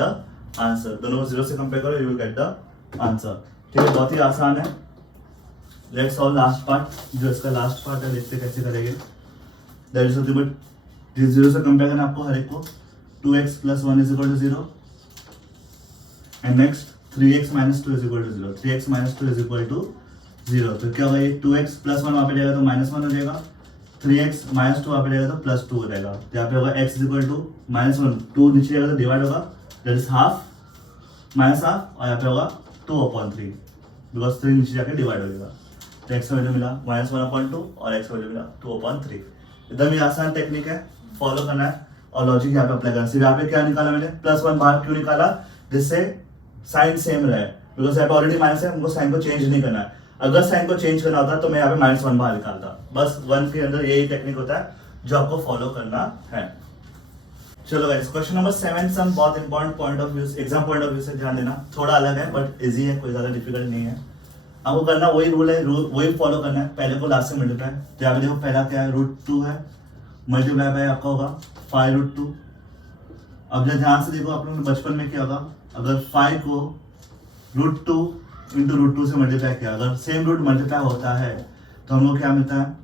answer. दोनों 0 से कंपेयर करो, you will get the answer, ठीक है। बहुत ही आसान है। लेट्स सॉल्व लास्ट पार्ट, जो इसका लास्ट पार्ट है, देखते कैसे करेंगे। दैट इज बट 0 से कंपेयर करना आपको हर एक को, 2x + 1 is equal to 0 and next 3x - 2 is equal to 0, 3x - 2 is equal to 0। तो क्या होगा, ये 2x + 1 वहाँ पे जाएगा तो -1 हो जाएगा, 3x - 2 वहाँ पे जाएगा तो +2 हो जाएगा। तो यहाँ पे होगा x इज इक्वल टू -1, 2 नीचे जाएगा तो डिवाइड होगा, दैट इज हाफ -हाफ और यहाँ पे होगा 2/3 बिकॉज 3 नीचे जाके डिवाइड हो जाएगा। तो x का वैल्यू मिला -1/2 और x का वैल्यू मिला 2/3। एकदम ही आसान टेक्निक है, फॉलो करना है और लॉजिक यहाँ पे अप्लाई करना है। सिर्फ यहाँ पे क्या निकाला मैंने, +1 बाहर क्यों निकाला, जिससे साइन सेम रहे, बिकॉज यहाँ पे ऑलरेडी माइनस है, हमको साइन को चेंज नहीं करना है। अगर साइन को चेंज करना होता तो मैं यहाँ पे -1 बाहर निकालता। बस 1 के अंदर यही टेक्निक होता है जो आपको फॉलो करना है। चलो गाइस, क्वेश्चन नंबर 7 सम बहुत important point of view, exam point of view से ध्यान देना, थोड़ा अलग है बट इजी है, कोई ज्यादा डिफिकल्ट नहीं है। आपको करना वही रूल है, वही फॉलो करना है, पहले को लास्ट से मल्टीप्लाई। तो यहाँ पे देखो पहला क्या है, √2 है, मल्टीप्लाई बाय आपका होगा 5√2। अब जब ध्यान से देखो, आप लोगों ने बचपन में क्या होगा, अगर 5 को √2 इंटू √2 से मल्टीप्लाई किया, अगर सेम रूट मल्टीप्लाई होता है तो हम लोग क्या मिलता है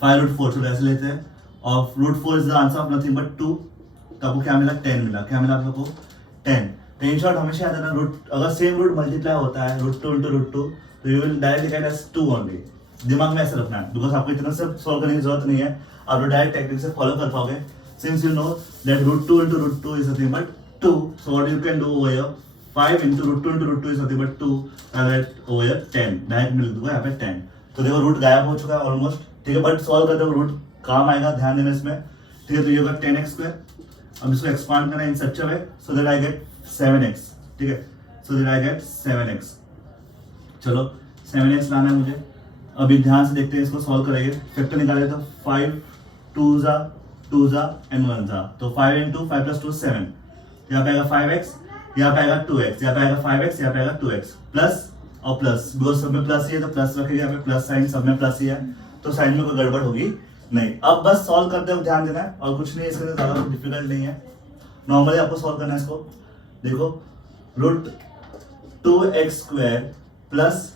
5√4, तो ऐसे लेते हैं और √4 is the answer of nothing but 2, तो आपको क्या मिला 10 मिला। क्या मिला आप लोग को 10। तो इन शॉर्ट हमेशा याद रखना, रूट अगर सेम रूट मल्टीप्लाई होता है √2 इंटू √2 तो you will directly get as 2 only. दिमाग में ऐसे रखना है, बिकॉज आपको इतना से सॉल्व करने की जरूरत नहीं है, आप डायरेक्ट टेक्निक से फॉलो कर पाओगे। Since you know that √2 into √2 is nothing but 2, so what you can do over here, 5 into √2 into √2 is nothing but 2, over here 10, direct मिल दूंगा यहाँ पे 10। तो देखो रूट गायब हो चुका है ऑलमोस्ट, ठीक है, बट सॉल्व करते हो रूट काम आएगा, ध्यान देना इसमें, ठीक है। तो ये होगा 10x²। अब इसको एक्सपांड करना इन सच अ वे सो दैट आई गेट 7x, ठीक है, सो दैट आई गेट 7x। चलो 7x लाना है मुझे। अभी ध्यान से देखते हैं, इसको सॉल्व करेंगे, फैक्टर निकाले तो 5 2 जा एंड 1 जा, तो 5 इंटू 5 + 2 7, यहाँ पे आएगा 5x, यहाँ पे आएगा 2x, यहाँ पे आएगा 5x, यहाँ पे आएगा 2x, प्लस और प्लस, बिकॉज सब में प्लस ही है तो प्लस रखेंगे, यहाँ पे प्लस साइन सब में प्लस ही है, तो साइन में कोई गड़बड़ होगी नहीं। अब बस सॉल्व करते हो, ध्यान देना है, और कुछ नहीं, इसके ज्यादा डिफिकल्ट नहीं है, नॉर्मली आपको सॉल्व करना है इसको। देखो √2x² प्लस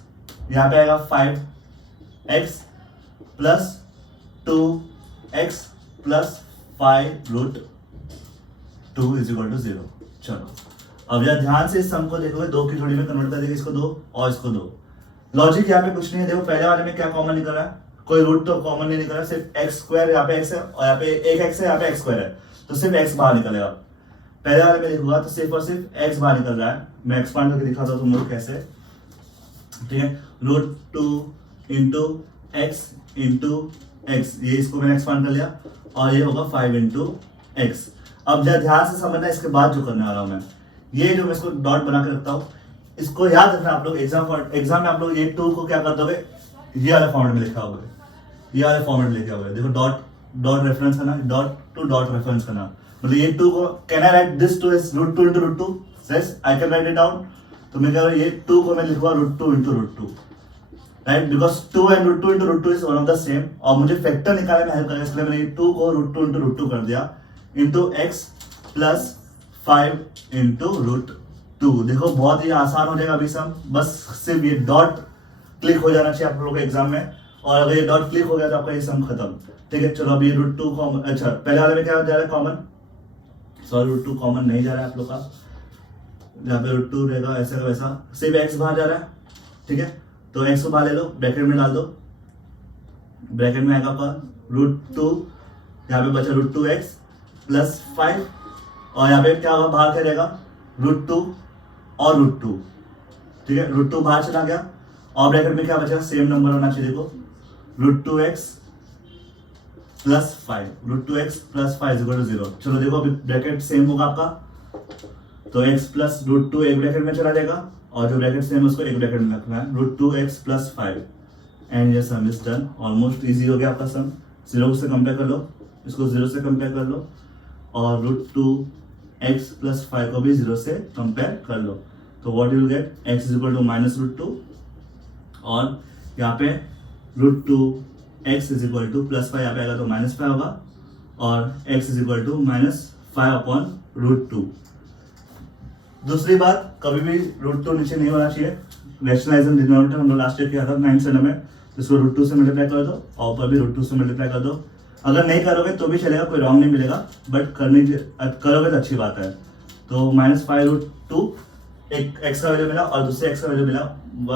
यहाँ पे आएगा 5x plus 2x plus 5√2 is equal to 0। चलो अब यार ध्यान से इस सम को देखोगे, 2 की जोड़ी में कन्वर्ट कर देंगे, इसको 2 और इसको 2। लॉजिक यहाँ पे कुछ नहीं है, देखो पहले वाले में क्या कॉमन निकल रहा है, कोई रूट तो कॉमन नहीं निकल रहा, सिर्फ x² यहाँ पे x है और यहाँ पे एक x है, यहाँ पे x² है, तो सिर्फ x बाहर निकलेगा। पहले वाले में देखूंगा तो सिर्फ और सिर्फ x बाहर निकल रहा है, मैं एक्सपांड करके दिखाता हूँ तुम लोग कैसे, ठीक है। √2 इंटू x इंटू x, ये इसको मैंने एक्सपांड कर लिया, और ये होगा 5 इंटू x। अब जब ध्यान से समझना, इसके बाद जो करने वाला हूँ मैं, ये जो मैं इसको डॉट बना के रखता हूँ, इसको याद रखना आप लोग, एग्जाम में आप लोग ये 2 को क्या कर दोगे, ये वाले फॉर्मेट में लिखा होगा, ये वाले फॉर्मेट में लिखा होगा, देखो डॉट रेफरेंस करना, डॉट टू डॉट रेफरेंस करना, मतलब ये 2 को, can I right this 2 is √2 into √2, yes I can write it down. तो मैं कह रहा हूँ ये 2 को मैं लिखूंगा √2 into √2, right, because 2 and √2 into √2 is one of the same, और मुझे फैक्टर निकालने में हेल्प करेगा, इसलिए मैंने 2 को √2 इंटू √2 कर दिया, इंटू x प्लस 5 इंटू √2। देखो बहुत ही आसान हो जाएगा अभी सम, बस सिर्फ ये डॉट क्लिक हो जाना चाहिए आप लोगों के एग्जाम में, और अगर ये डॉट क्लिक हो गया तो आपका ये सम खत्म, ठीक है। चलो अभी √2 कॉमन, अच्छा पहले वाले में क्या जा रहा है कॉमन, सॉरी √2 कॉमन नहीं जा रहा है आप लोग का, जहाँ पे √2 रहेगा ऐसा का वैसा, सिर्फ x बाहर जा रहा है, ठीक है। तो x को बाहर ले लो, ब्रैकेट में डाल दो, ब्रैकेट में आएगा आपका √2, यहाँ पे बचा √2x प्लस 5, और यहाँ पे क्या होगा, बाहर क्या रहेगा √2 और √2, ठीक है, √2 बाहर चला गया, और ब्रैकेट में क्या बचा, सेम नंबर होना चाहिए, देखो √2x plus 5, √2x plus 5 equal to 0। चलो देखो अभी ब्रैकेट सेम होगा आपका, तो x प्लस √2 एक ब्रैकेट में चला जाएगा, और जो ब्रैकेट सेम है उसको एक ब्रैकेट में रखना है, √2x प्लस 5, एंड ये sum is done. Almost easy हो गया आपका सम, 0 से कंपेयर कर लो, इसको 0 से कंपेयर कर लो, और √2x प्लस 5 को भी 0 से कंपेयर कर लो, तो what you will get, x is equal to -√2, और यहाँ पे √2x is equal two plus 5, यहाँ पे आएगा तो -5 होगा, और x इज इक्वल टू -5/√2। दूसरी बात, कभी भी √2 नीचे नहीं होना चाहिए, रैशनलाइजेशन डिनोमिनेटर हम लोग लास्ट ईयर किया था 9th स्टैंडर्ड में, तो इसको √2 से मल्टीप्लाई कर दो, और ऊपर भी √2 से मल्टीप्लाई कर दो। अगर नहीं करोगे तो भी चलेगा, कोई रॉन्ग नहीं मिलेगा, बट करोगे तो अच्छी बात है। तो -5√2, एक x का वैल्यू मिला और दूसरे x का वैल्यू मिला,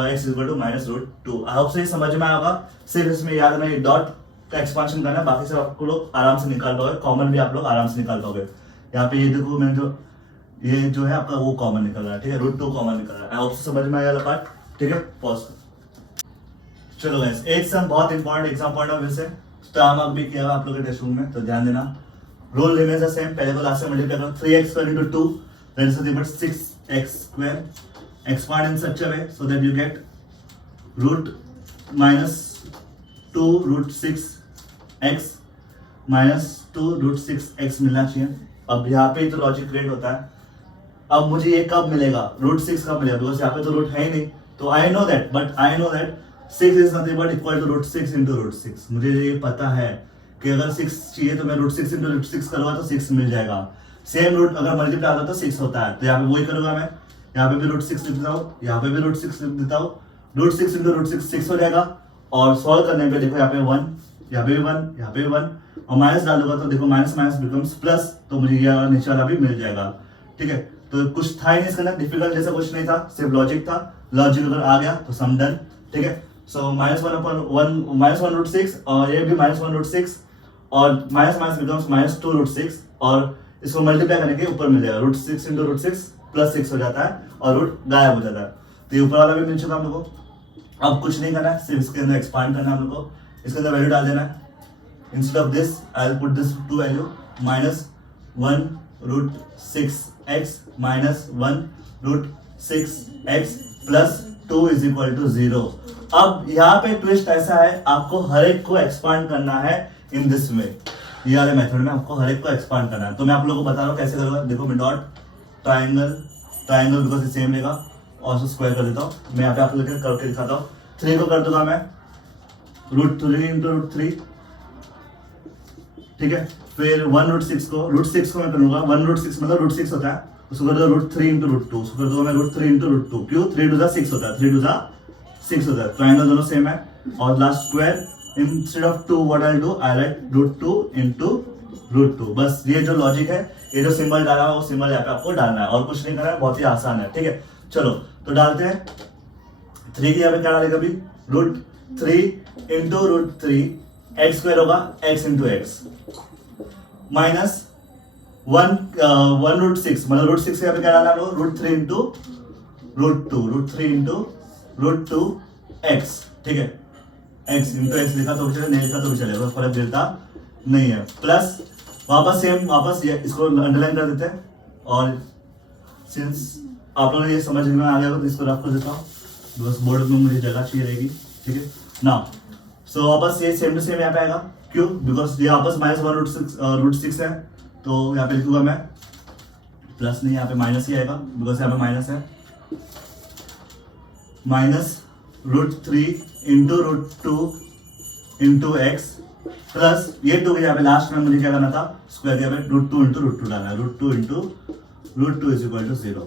x equal to -√2। I hope से ये समझ में आएगा, सिर्फ इसमें याद रखना ये डॉट का एक्सपांशन करना है, बाकी सब आपको लोग आराम से निकाल पाओगे, कॉमन भी आप लोग आराम से निकाल पाओगे। यहाँ पे ये देखो, मैंने ये जो है आपका वो कॉमन निकल रहा है, ठीक है, √2 कॉमन निकल रहा है। आई होप से समझ में आया वाला पार्ट, ठीक है, पॉज। चलो गाइस, एक सम बहुत important exam point of view से, स्टार मार्क भी किया हुआ आप लोगों के टेक्स्ट बुक में, तो ध्यान देना। रूल रिमेन्स द सेम, पहले को लास्ट से मल्टीप्लाई करो, 3x² into 2 that is nothing but 6x², expand in such a way so that you get root minus 2 root 6x minus 2 root 6x मिलना चाहिए। अब यहाँ पे तो लॉजिक क्रिएट होता है, अब मुझे ये कब मिलेगा, रूट 6 कब मिलेगा, बिकॉज यहाँ पे तो रूट है ही नहीं, तो I know that 6 is nothing but equal to root 6 into root 6। मुझे ये पता है कि अगर 6 चाहिए तो मैं रूट 6 इंटू रूट 6 करूँगा तो 6 मिल जाएगा। सेम रूट अगर मल्टीप्लाई आता तो 6 होता है, तो यहाँ पे वही करूँगा मैं, यहाँ पे भी रूट 6 लिख देता हूँ, यहाँ पे भी रूट 6 लिख देता हूँ, रूट 6 इंटू रूट 6 हो जाएगा। और सॉल्व करने पे देखो यहाँ पे 1, यहाँ पे भी 1, यहाँ पे भी 1, और माइनस डालूंगा तो देखो माइनस माइनस बिकम्स प्लस, तो मुझे ये नीचे वाला भी मिल जाएगा। ठीक है, तो कुछ था ही नहीं इसके अंदर, डिफिकल्ट जैसा कुछ नहीं था, सिर्फ लॉजिक था। लॉजिक अगर आ गया तो सम डन। ठीक है, सो -1 रूट 6 और ये भी -1 रूट 6 और माइनस माइनस बिकम्स -2 रूट 6, और इसको मल्टीप्लाई करने के ऊपर मिल जाएगा, रूट 6 इंटू रूट 6 प्लस 6 हो जाता है और रूट गायब हो जाता है। तो ये ऊपर वाला भी मिल चुका हम लोग को। अब कुछ नहीं करना है, सिर्फ इसके अंदर एक्सपांड करना है हम लोग को, इसके अंदर वैल्यू डाल देना है। Instead of this I will put this two value, -1 root 6x -1 root 6x plus 2 is equal to 0। अब यहाँ पे ट्विस्ट ऐसा है, आपको हर एक को एक्सपांड करना है इन दिस वे, ये वाले मेथड में आपको हर एक को एक्सपांड करना है। तो मैं आप लोगों को बता रहा हूँ कैसे करूँगा। देखो मैं डॉट ट्राइंगल बिकॉज ये सेम रहेगा, और उसको स्क्वायर कर देता हूँ। मैं यहाँ पे आप लोगों को करके दिखाता हूँ। 3 को कर दूंगा मैं रूट 3 इंटू रूट 3, ठीक है। फिर 1 रूट 6 को मैं करूंगा 1 रूट 6 मतलब रूट 6 होता है, उसको कर दूंगा रूट 3 इंटू रूट 2, उसको कर दूंगा मैं रूट 3 इंटू रूट 2। क्यों? 3 टू 6 होता है, 3 टू 6 होता है। ट्राइंगल दोनों सेम है। और last square, instead of 2 what I do, I write root 2 into root 2। बस ये जो लॉजिक है, ये जो सिंबल डाला है वो सिंबल यहाँ पे आपको डालना है, और कुछ नहीं करना है, बहुत ही आसान है। ठीक है, चलो तो डालते हैं। 3 की यहाँ पे क्या डालेगा अभी, root 3 into root 3 x square होगा x into x minus 1 root 6 मतलब रूट 6 यहाँ पे क्या डालना है, रूट 3 इंटू रूट 2 एक्स। ठीक है, x इंटू एक्स लिखा तो भी चलेगा, नहीं लिखा तो भी चलेगा, फर्क गिरता नहीं है। प्लस वापस इसको अंडरलाइन कर देते हैं, और सिंस आप लोगों ने ये समझ में आ गया तो इसको रफ कर देता हूँ, बस बोर्ड में मुझे जगह चाहिए रहेगी। ठीक है ना, सो वापस ये सेम टू सेम यहाँ पे आएगा। क्यों? बिकॉज ये वापस -1 रूट 6 है, तो यहाँ पे लिखूंगा मैं प्लस नहीं, यहाँ पे माइनस ही आएगा, बिकॉज यहाँ पे माइनस है। Minus root 3 into root 2 into x plus ये 2 के यहाँ पे लास्ट में मुझे क्या करना था, स्क्वायर यहाँ पे रूट 2 इंटू रूट 2 डालना है, root 2 into root 2 is equal to 0।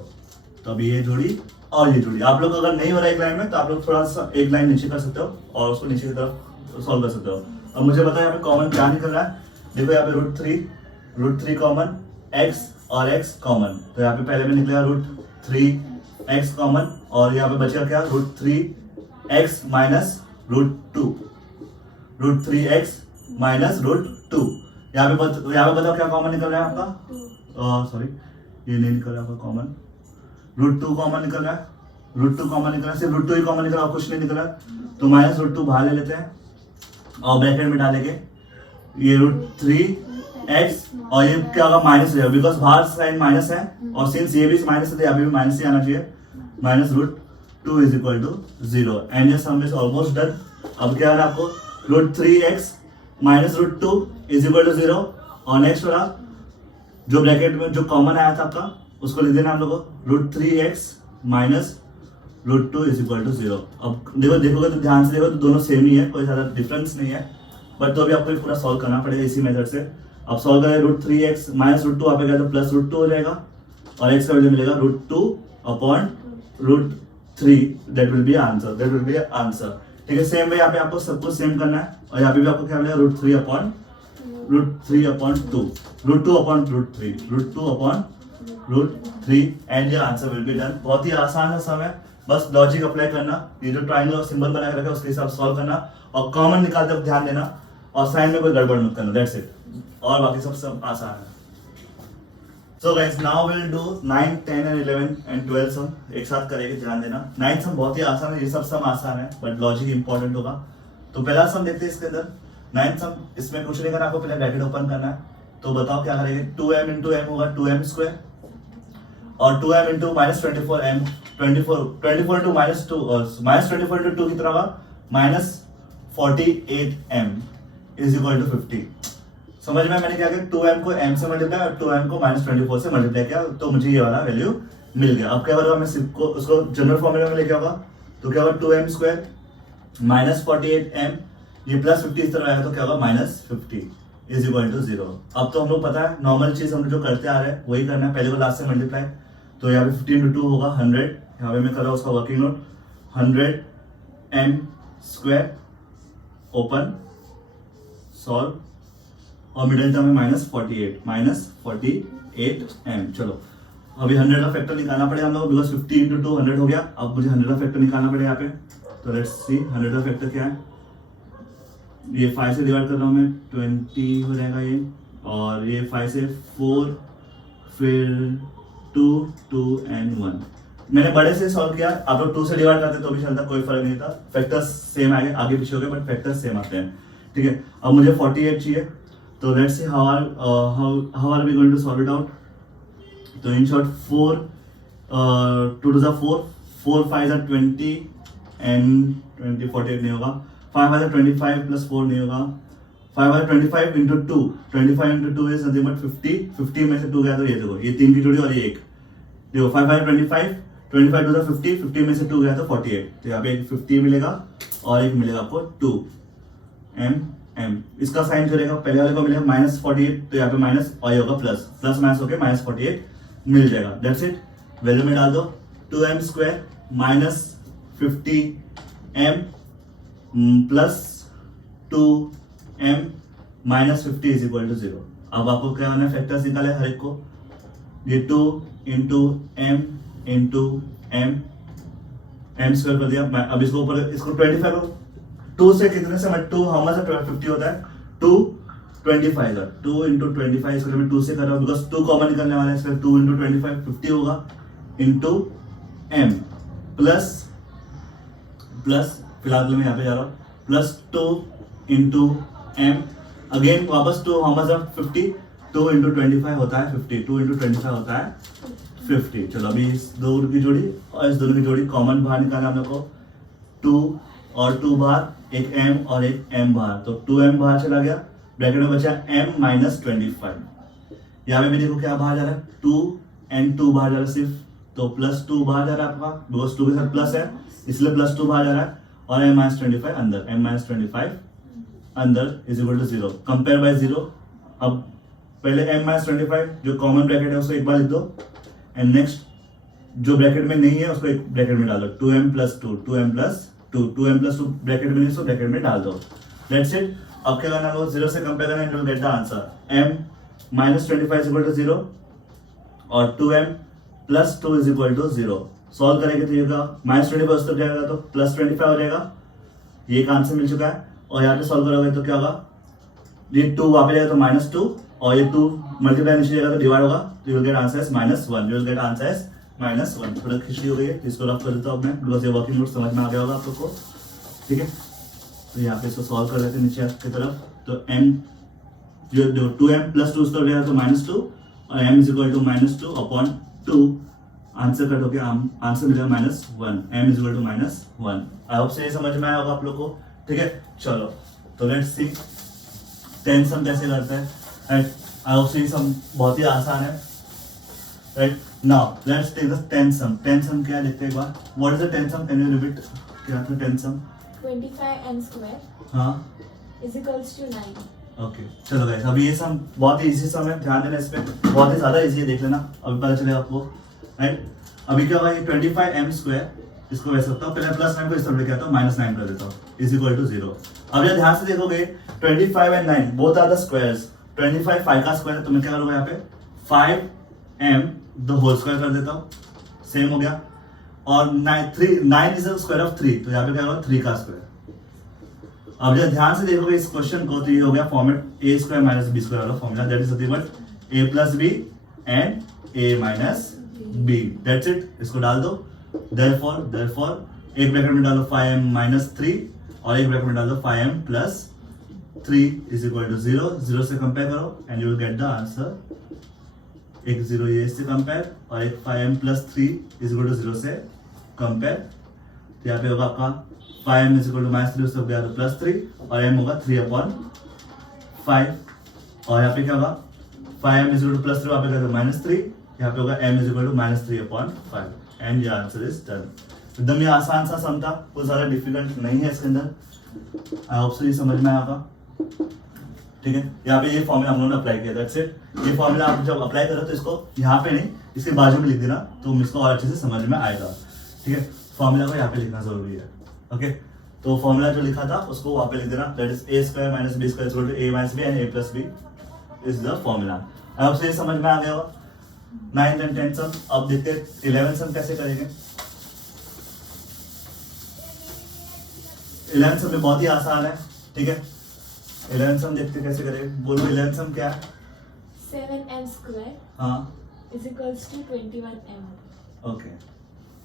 तो अभी ये जोड़ी और ये जोड़ी, आप लोग अगर नहीं हो रहा एक लाइन में तो आप लोग थोड़ा सा एक लाइन नीचे कर सकते हो और उसको नीचे की तरफ सॉल्व कर सकते हो। अब मुझे पता है यहाँ पे कॉमन क्या निकल रहा है। देखो यहाँ पे रूट 3 कॉमन, एक्स और एक्स कॉमन, तो यहाँ पे पहले में निकलेगा रूट 3 एक्स कॉमन, और यहाँ पे बचेगा क्या, root 3 x minus root 2, root 3 x minus root 2। यहाँ पे बताओ क्या कॉमन निकल रहा है आपका, सॉरी ये नहीं निकल रहा आपका कॉमन, रूट 2 कॉमन निकल रहा है, सिर्फ रूट 2 ही कॉमन निकल रहा है, कुछ नहीं निकल रहा। तो माइनस रूट 2 बाहर ले लेते हैं और ब्रैकेट में डालेंगे ये रूट 3 एक्स, और ये क्या होगा, माइनस हो जाएगा, बिकॉज बाहर साइन माइनस है, और सिंस ये भी माइनस है तो यहाँ पे भी माइनस ही आना चाहिए। Minus root 2 is equal to 0 and ये सम इज ऑलमोस्ट डन। अब क्या है आपको, root 3 x minus root 2 is equal to 0, और नेक्स्ट वाला जो ब्रैकेट में जो कॉमन आया था आपका उसको लिख देना हम लोग को, root 3 x minus root 2 is equal to 0। अब देखोगे तो ध्यान से देखो तो दोनों सेम ही है, कोई ज़्यादा डिफरेंस नहीं है, बट तो अभी आपको पूरा सॉल्व करना पड़ेगा इसी मेथड से। अब सॉल्व करें, रूट 3 एक्स माइनस रूट 2 आप गया तो प्लस रूट 2 हो जाएगा, और एक्स का वैल्यू मिलेगा root 2 upon root 3, that will be answer. ठीक है, सेम वे यहाँ पे आपको सब कुछ सेम करना है, और यहाँ पे भी आपको क्या मिलेगा, root 3 upon 2, root 2 upon root 3 and your answer will be done. बहुत ही आसान है सब है, बस लॉजिक अप्लाई करना, ये जो ट्रायंगल और सिंबल बना के रखा है उसके हिसाब से सॉल्व करना, और कॉमन निकालते वक्त ध्यान देना, और साइन में कोई गड़बड़ मत करना, दैट्स इट, और बाकी सब आसान है। So guys now will do 9, 10 and 11 and 12 सम एक साथ करेंगे, ध्यान देना। 9 सम बहुत ही आसान है, ये सब सम आसान है, बट लॉजिक इंपॉर्टेंट होगा। तो पहला सम देखते हैं इसके अंदर, नाइन्थ सम, इसमें कुछ नहीं करना, आपको पहले ब्रैकेट ओपन करना है। तो बताओ क्या करेंगे, 2m इंटू m होगा 2m स्क्वायर, और 2m into minus 24m, 24 into minus 2, minus 24 into 2 कितना होगा, minus 48m is equal to 50। समझ में मैंने क्या किया, 2m को m से मल्टीप्लाई और 2m को माइनस 24 से मल्टीप्लाई किया, तो मुझे ये वाला वैल्यू मिल गया। अब क्या होगा, मैं सिर्फ को उसको जनरल फॉर्मूला में लेके आऊंगा, तो क्या होगा 2m स्क्वायर माइनस 48m, ये प्लस 50 इस तरह आएगा, तो क्या होगा माइनस 50 इज इक्वल टू 0। अब तो हम लोग पता है नॉर्मल चीज हम लोग जो करते आ रहे हैं वही करना है, पहले को लास्ट से मल्टीप्लाई। तो यहाँ पे 50 इंटू 2 होगा 100, यहाँ पे मैं कर रहा हूँ उसका working note, 100m square open solve, और मिडिल टर्म में माइनस 48m। चलो अभी 100 का फैक्टर निकालना पड़ेगा हम लोग, बिकॉज 50 इंटू 2 100 हो गया। अब मुझे 100 का फैक्टर निकालना पड़ेगा यहाँ पे, तो लेट्स सी 100 का फैक्टर क्या है। ये 5 से डिवाइड कर रहा हूँ मैं, 20 हो जाएगा ये, और ये 5 से 4, फिर 2, 2 and 1। मैंने बड़े से सॉल्व किया, आप लोग 2 से डिवाइड करते तो भी चलता, कोई फर्क नहीं था, फैक्टर्स सेम आएंगे, आगे पीछे हो गए बट फैक्टर्स सेम आते हैं, ठीक है। अब मुझे 48 चाहिए, तो let's see how are we going to solve it out. तो in short 4 2 to 4, 4 5 are 20 and 20 48 नहीं होगा, 5 are 25 plus 4 नहीं होगा, 5 are 25 into 2, 25 into 2 is nothing but 50, 50 में से 2 गया तो ये देखो, ये 3 की जोड़ी और ये 1, देखो 5 are 25, 25 to the 50, 50 में से 2 गया तो 48, तो यहाँ पे एक 50 मिलेगा और एक मिलेगा आपको 2m। इसका साइन जो रहेगा पहले वाले को मिलेगा माइनस 48, तो यहाँ पे माइनस और ये होगा प्लस, प्लस माइनस होकर माइनस 48 मिल जाएगा। दैट्स इट, वैल्यू में डाल दो 2m square minus 50m plus 2m minus 50 is equal to 0। अब आपको क्या होना है, फैक्टर्स निकाले हर एक को, ये 2 into m into m square कर दिया। अब इसको ऊपर इसको 25 को 2 से कितने से, 2 हाउ मच 50 होता है, 2 25 है, 2 इंटू 25 इसको मैं 2 से कर रहा हूँ बिकॉज 2 कॉमन निकलने वाला है, इसलिए 2 इंटू 25 50 होगा, इंटू m प्लस फिलहाल मैं यहाँ पे जा रहा हूँ, प्लस 2 इंटू m अगेन वापस 2 हाउ मच 50, 2 इंटू 25 होता है 50, 2 इंटू 25 होता है 50। चलो अभी इस दोनों की जोड़ी और इस दोनों की जोड़ी कॉमन बाहर निकालना हम लोग को, 2 और 2 बाहर, एक m और एक m बाहर, तो 2m बाहर चला गया, ब्रैकेट में बचा m माइनस 25। यहाँ पे भी देखो क्या बाहर जा रहा है, 2 and 2 बाहर जा रहा है सिर्फ, तो प्लस 2 बाहर जा रहा है आपका, बिकॉज 2 के साथ प्लस है इसलिए प्लस 2 बाहर जा रहा है, और m माइनस 25 अंदर, m माइनस 25 अंदर is equal to 0, compare by 0। अब पहले m माइनस 25 जो कॉमन ब्रैकेट है उसको एक बार लिख दो, एंड नेक्स्ट जो ब्रैकेट में नहीं है उसको एक ब्रैकेट में डाल दो, 2m plus 2, 2m plus 2, 2m plus 2 bracket में नहीं उसको ब्रैकेट में डाल दो। That's it. अब क्या करना है, 0 से कंपेयर करना है, you will get the answer, m minus 25 is equal to 0 और 2m plus 2 is equal to 0। Solve करेंगे तो ये माइनस 25 उस तरफ जाएगा तो प्लस 25 हो जाएगा, ये एक आंसर मिल चुका है। और यहाँ पे सॉल्व करोगे तो क्या होगा, ये 2 वहाँ पे जाएगा तो माइनस 2, और ये 2 मल्टीप्लाई नीचे जाएगा तो डिवाइड होगा, तो you will get answer is -1, you will get answer is -1। थोड़ा खिचड़ी हो गई है, इसको रफ कर देता हूँ मैं, बिकॉज ये वर्किंग नोट समझ में आ गया होगा आप लोग को, ठीक है। तो यहाँ पे इसको सॉल्व कर लेते हैं नीचे की तरफ, तो m जो 2m प्लस 2 उसको जाएगा तो -2, और m is equal to -2 upon 2, answer cut होके आंसर मिलेगा -1, m is equal to -1। I hope से ये समझ में आया होगा आप लोग को, ठीक है। चलो तो लेट्स सी 10 सम कैसे करते हैं, राइट। आई होप से ये सम बहुत ही आसान है, right. Now let's take the 10 sum. 10 sum क्या देखते हैं एक बार, what is the 10 sum, can you repeat, क्या था 10 सम? 25m स्क्वायर हाँ इज इक्वल्स टू 9। ओके चलो गाइस, अभी ये सम बहुत ही इजी सम है, ध्यान देना इस पे, बहुत ही ज्यादा इजी है, देख लेना अभी पता चलेगा आपको, राइट। अभी क्या होगा, ये 25m स्क्वायर, इसको वैसे होता हूँ पहले प्लस 9 को इस तरफ लेके आता हूँ, -9 कर देता हूँ, इज इक्वल टू 0। अब जब ध्यान से देखोगे 25 and 9 both are the squares, 25 5 का स्क्वायर है, तो मैं क्या करूँगा यहाँ पे 5m द होल स्क्वायर कर देता हूँ, सेम हो गया, और 9 इज द स्क्वायर ऑफ 3, तो यहाँ पे क्या होगा 3 का स्क्वायर। अब जब ध्यान से देखोगे इस क्वेश्चन को, तो ये हो गया format a square minus b square वाला formula, that is nothing but a plus b and a minus b, that's it. इसको डाल दो, देयरफॉर एक ब्रैकेट में डालो 5m माइनस 3 और एक ब्रैकेट में डाल दो 5m plus 3 is equal to 0, 0 से कंपेयर करो and you will get the answer. एक 0 ये से कंपेयर और एक 5m plus 3 is equal to 0 से कंपेयर। तो यहाँ पे होगा आपका 5m इज इक्वल टू -3 उससे हो गया तो +3 और m होगा 3/5 और यहाँ पे क्या होगा 5m इज इक्वल टू +3 वहाँ पे क्या होगा -3, यहाँ पे होगा m is equal to -3/5 and your answer is done. एकदम ये आसान सा सम था, कुछ ज़्यादा डिफिकल्ट नहीं है इसके अंदर। आई होप सो ये समझ में आएगा। ठीक है, यहाँ पे ये फॉर्मूला हम लोगों ने अप्लाई किया, दैट्स इट। ये फॉर्मूला आप जब अप्लाई करो तो इसको यहाँ पे नहीं इसके बाजू में लिख देना तो इसको और अच्छे से समझ में आएगा। ठीक है, फॉर्मूला को यहाँ पे लिखना जरूरी है। ओके, तो फॉर्मूला जो लिखा था उसको वहाँ पे लिख देना, that is a square minus b square equal to a minus b and a plus b is the formula. I hope so ये समझ में आ गया होगा। 9th एंड 10th सम। अब देखते हैं 11th सम कैसे करेंगे। 11th सम में बहुत ही आसान है। ठीक है, 11th सम देखते हैं कैसे करेंगे। बोलो 11th सम क्या है। 7m square हाँ is equals to 21m. Okay,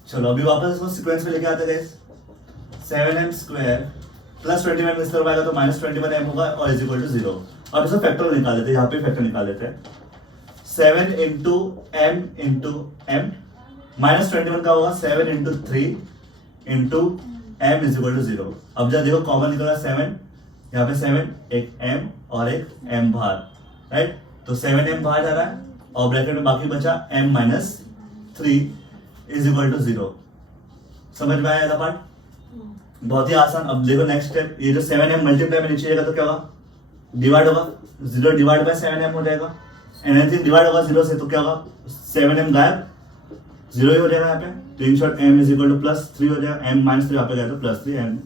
चलो अभी वापस इसको सीक्वेंस में लेके आते गाइस। 7m स्क्वायर प्लस 21 इस तरफ आएगा तो -21m होगा और इज इक्वल टू 0। अब इसको फैक्टर निकाल लेते हैं, यहाँ पे फैक्टर निकाल लेते हैं। 7 इंटू m इंटू m -21 का होगा 7 into 3 into m is equal to 0। अब जब देखो कॉमन निकला 7, यहाँ पे 7 एक m और एक m बाहर, राइट। तो 7m बाहर जा रहा है और ब्रैकेट में बाकी बचा m minus 3 is equal to 0। समझ में आया पार्ट? बहुत ही आसान। अब देखो नेक्स्ट स्टेप, ये जो 7m मल्टीप्लाई में नीचे जाएगा तो क्या होगा, डिवाइड होगा, 0 डिवाइड बाय 7m हो जाएगा। एनीथिंग डिवाइड होगा 0 से तो क्या होगा, 7m गायब, 0 ही हो जाएगा यहाँ पे। तो in short m is equal to +3 हो जाएगा, m माइनस 3 यहाँ पे गया तो +3 m।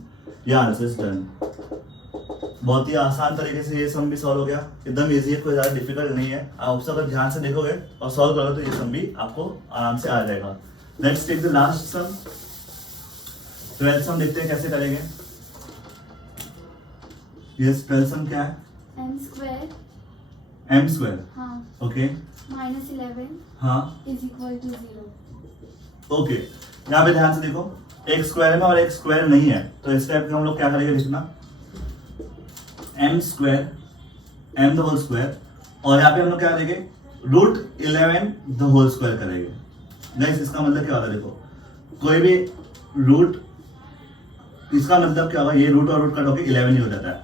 ये आंसर इज डन। बहुत ही आसान तरीके से ये सम भी सॉल्व हो गया, एकदम इजी है, कोई ज़्यादा डिफिकल्ट नहीं है। आप सब अगर ध्यान से देखोगे और सॉल्व करोगे तो ये सम भी आपको आराम से आ जाएगा। Let's take the last sum. 12th sum देखते हैं कैसे करेंगे। यस, 12th सम क्या है। m स्क्वायर m स्क्वायर, हाँ ओके, -11 हाँ इज इक्वल टू 0। ओके। यहाँ पे ध्यान से देखो, एक स्क्वायर में और एक स्क्वायर नहीं है, तो इस टाइप में हम लोग क्या करेंगे लिखना, m square m the whole square, और यहाँ पे हम लोग क्या करेंगे √11 द होल स्क्वायर करेंगे। गाइस इसका मतलब क्या होता है, देखो कोई भी रूट, इसका मतलब क्या होगा, ये रूट और रूट कट होकर 11 ही हो जाता है,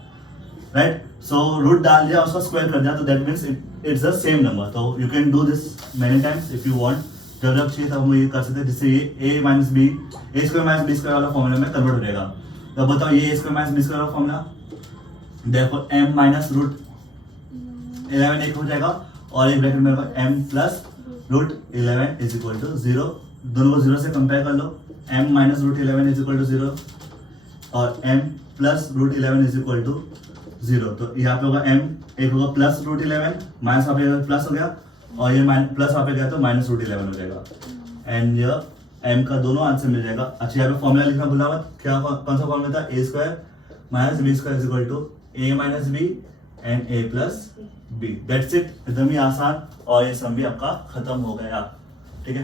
राइट। सो रूट डाल दिया, उसका स्क्वायर कर दिया, तो that means it's the same number. तो you can do this many times if you want. जब चाहिए तब हम ये कर सकते हैं, जिससे ये a minus b, a square minus b square वाला फॉर्मूला में कन्वर्ट हो जाएगा। तो बताओ ये a square minus b square वाला फॉर्मूला, देखो m माइनस √11 एक हो जाएगा और एक ब्रैकेट में होगा m plus √11 is equal to 0। दोनों को 0 से कंपेयर कर लो, m minus √11 is equal to 0 और m plus √11 is equal to 0। तो यहाँ पे होगा m, एक होगा प्लस √11, माइनस वहाँ पे प्लस हो गया और ये प्लस वहाँ पे गया तो माइनस √11 हो जाएगा एंड ये m का दोनों आंसर मिल जाएगा। अच्छा, यहाँ पे फॉर्मूला लिखना भूला मत, क्या कौन सा फॉर्मूला था, a square minus b square is equal to a minus b and a plus b। That's it, एकदम ही आसान और ये सम भी आपका खत्म हो गया। ठीक है।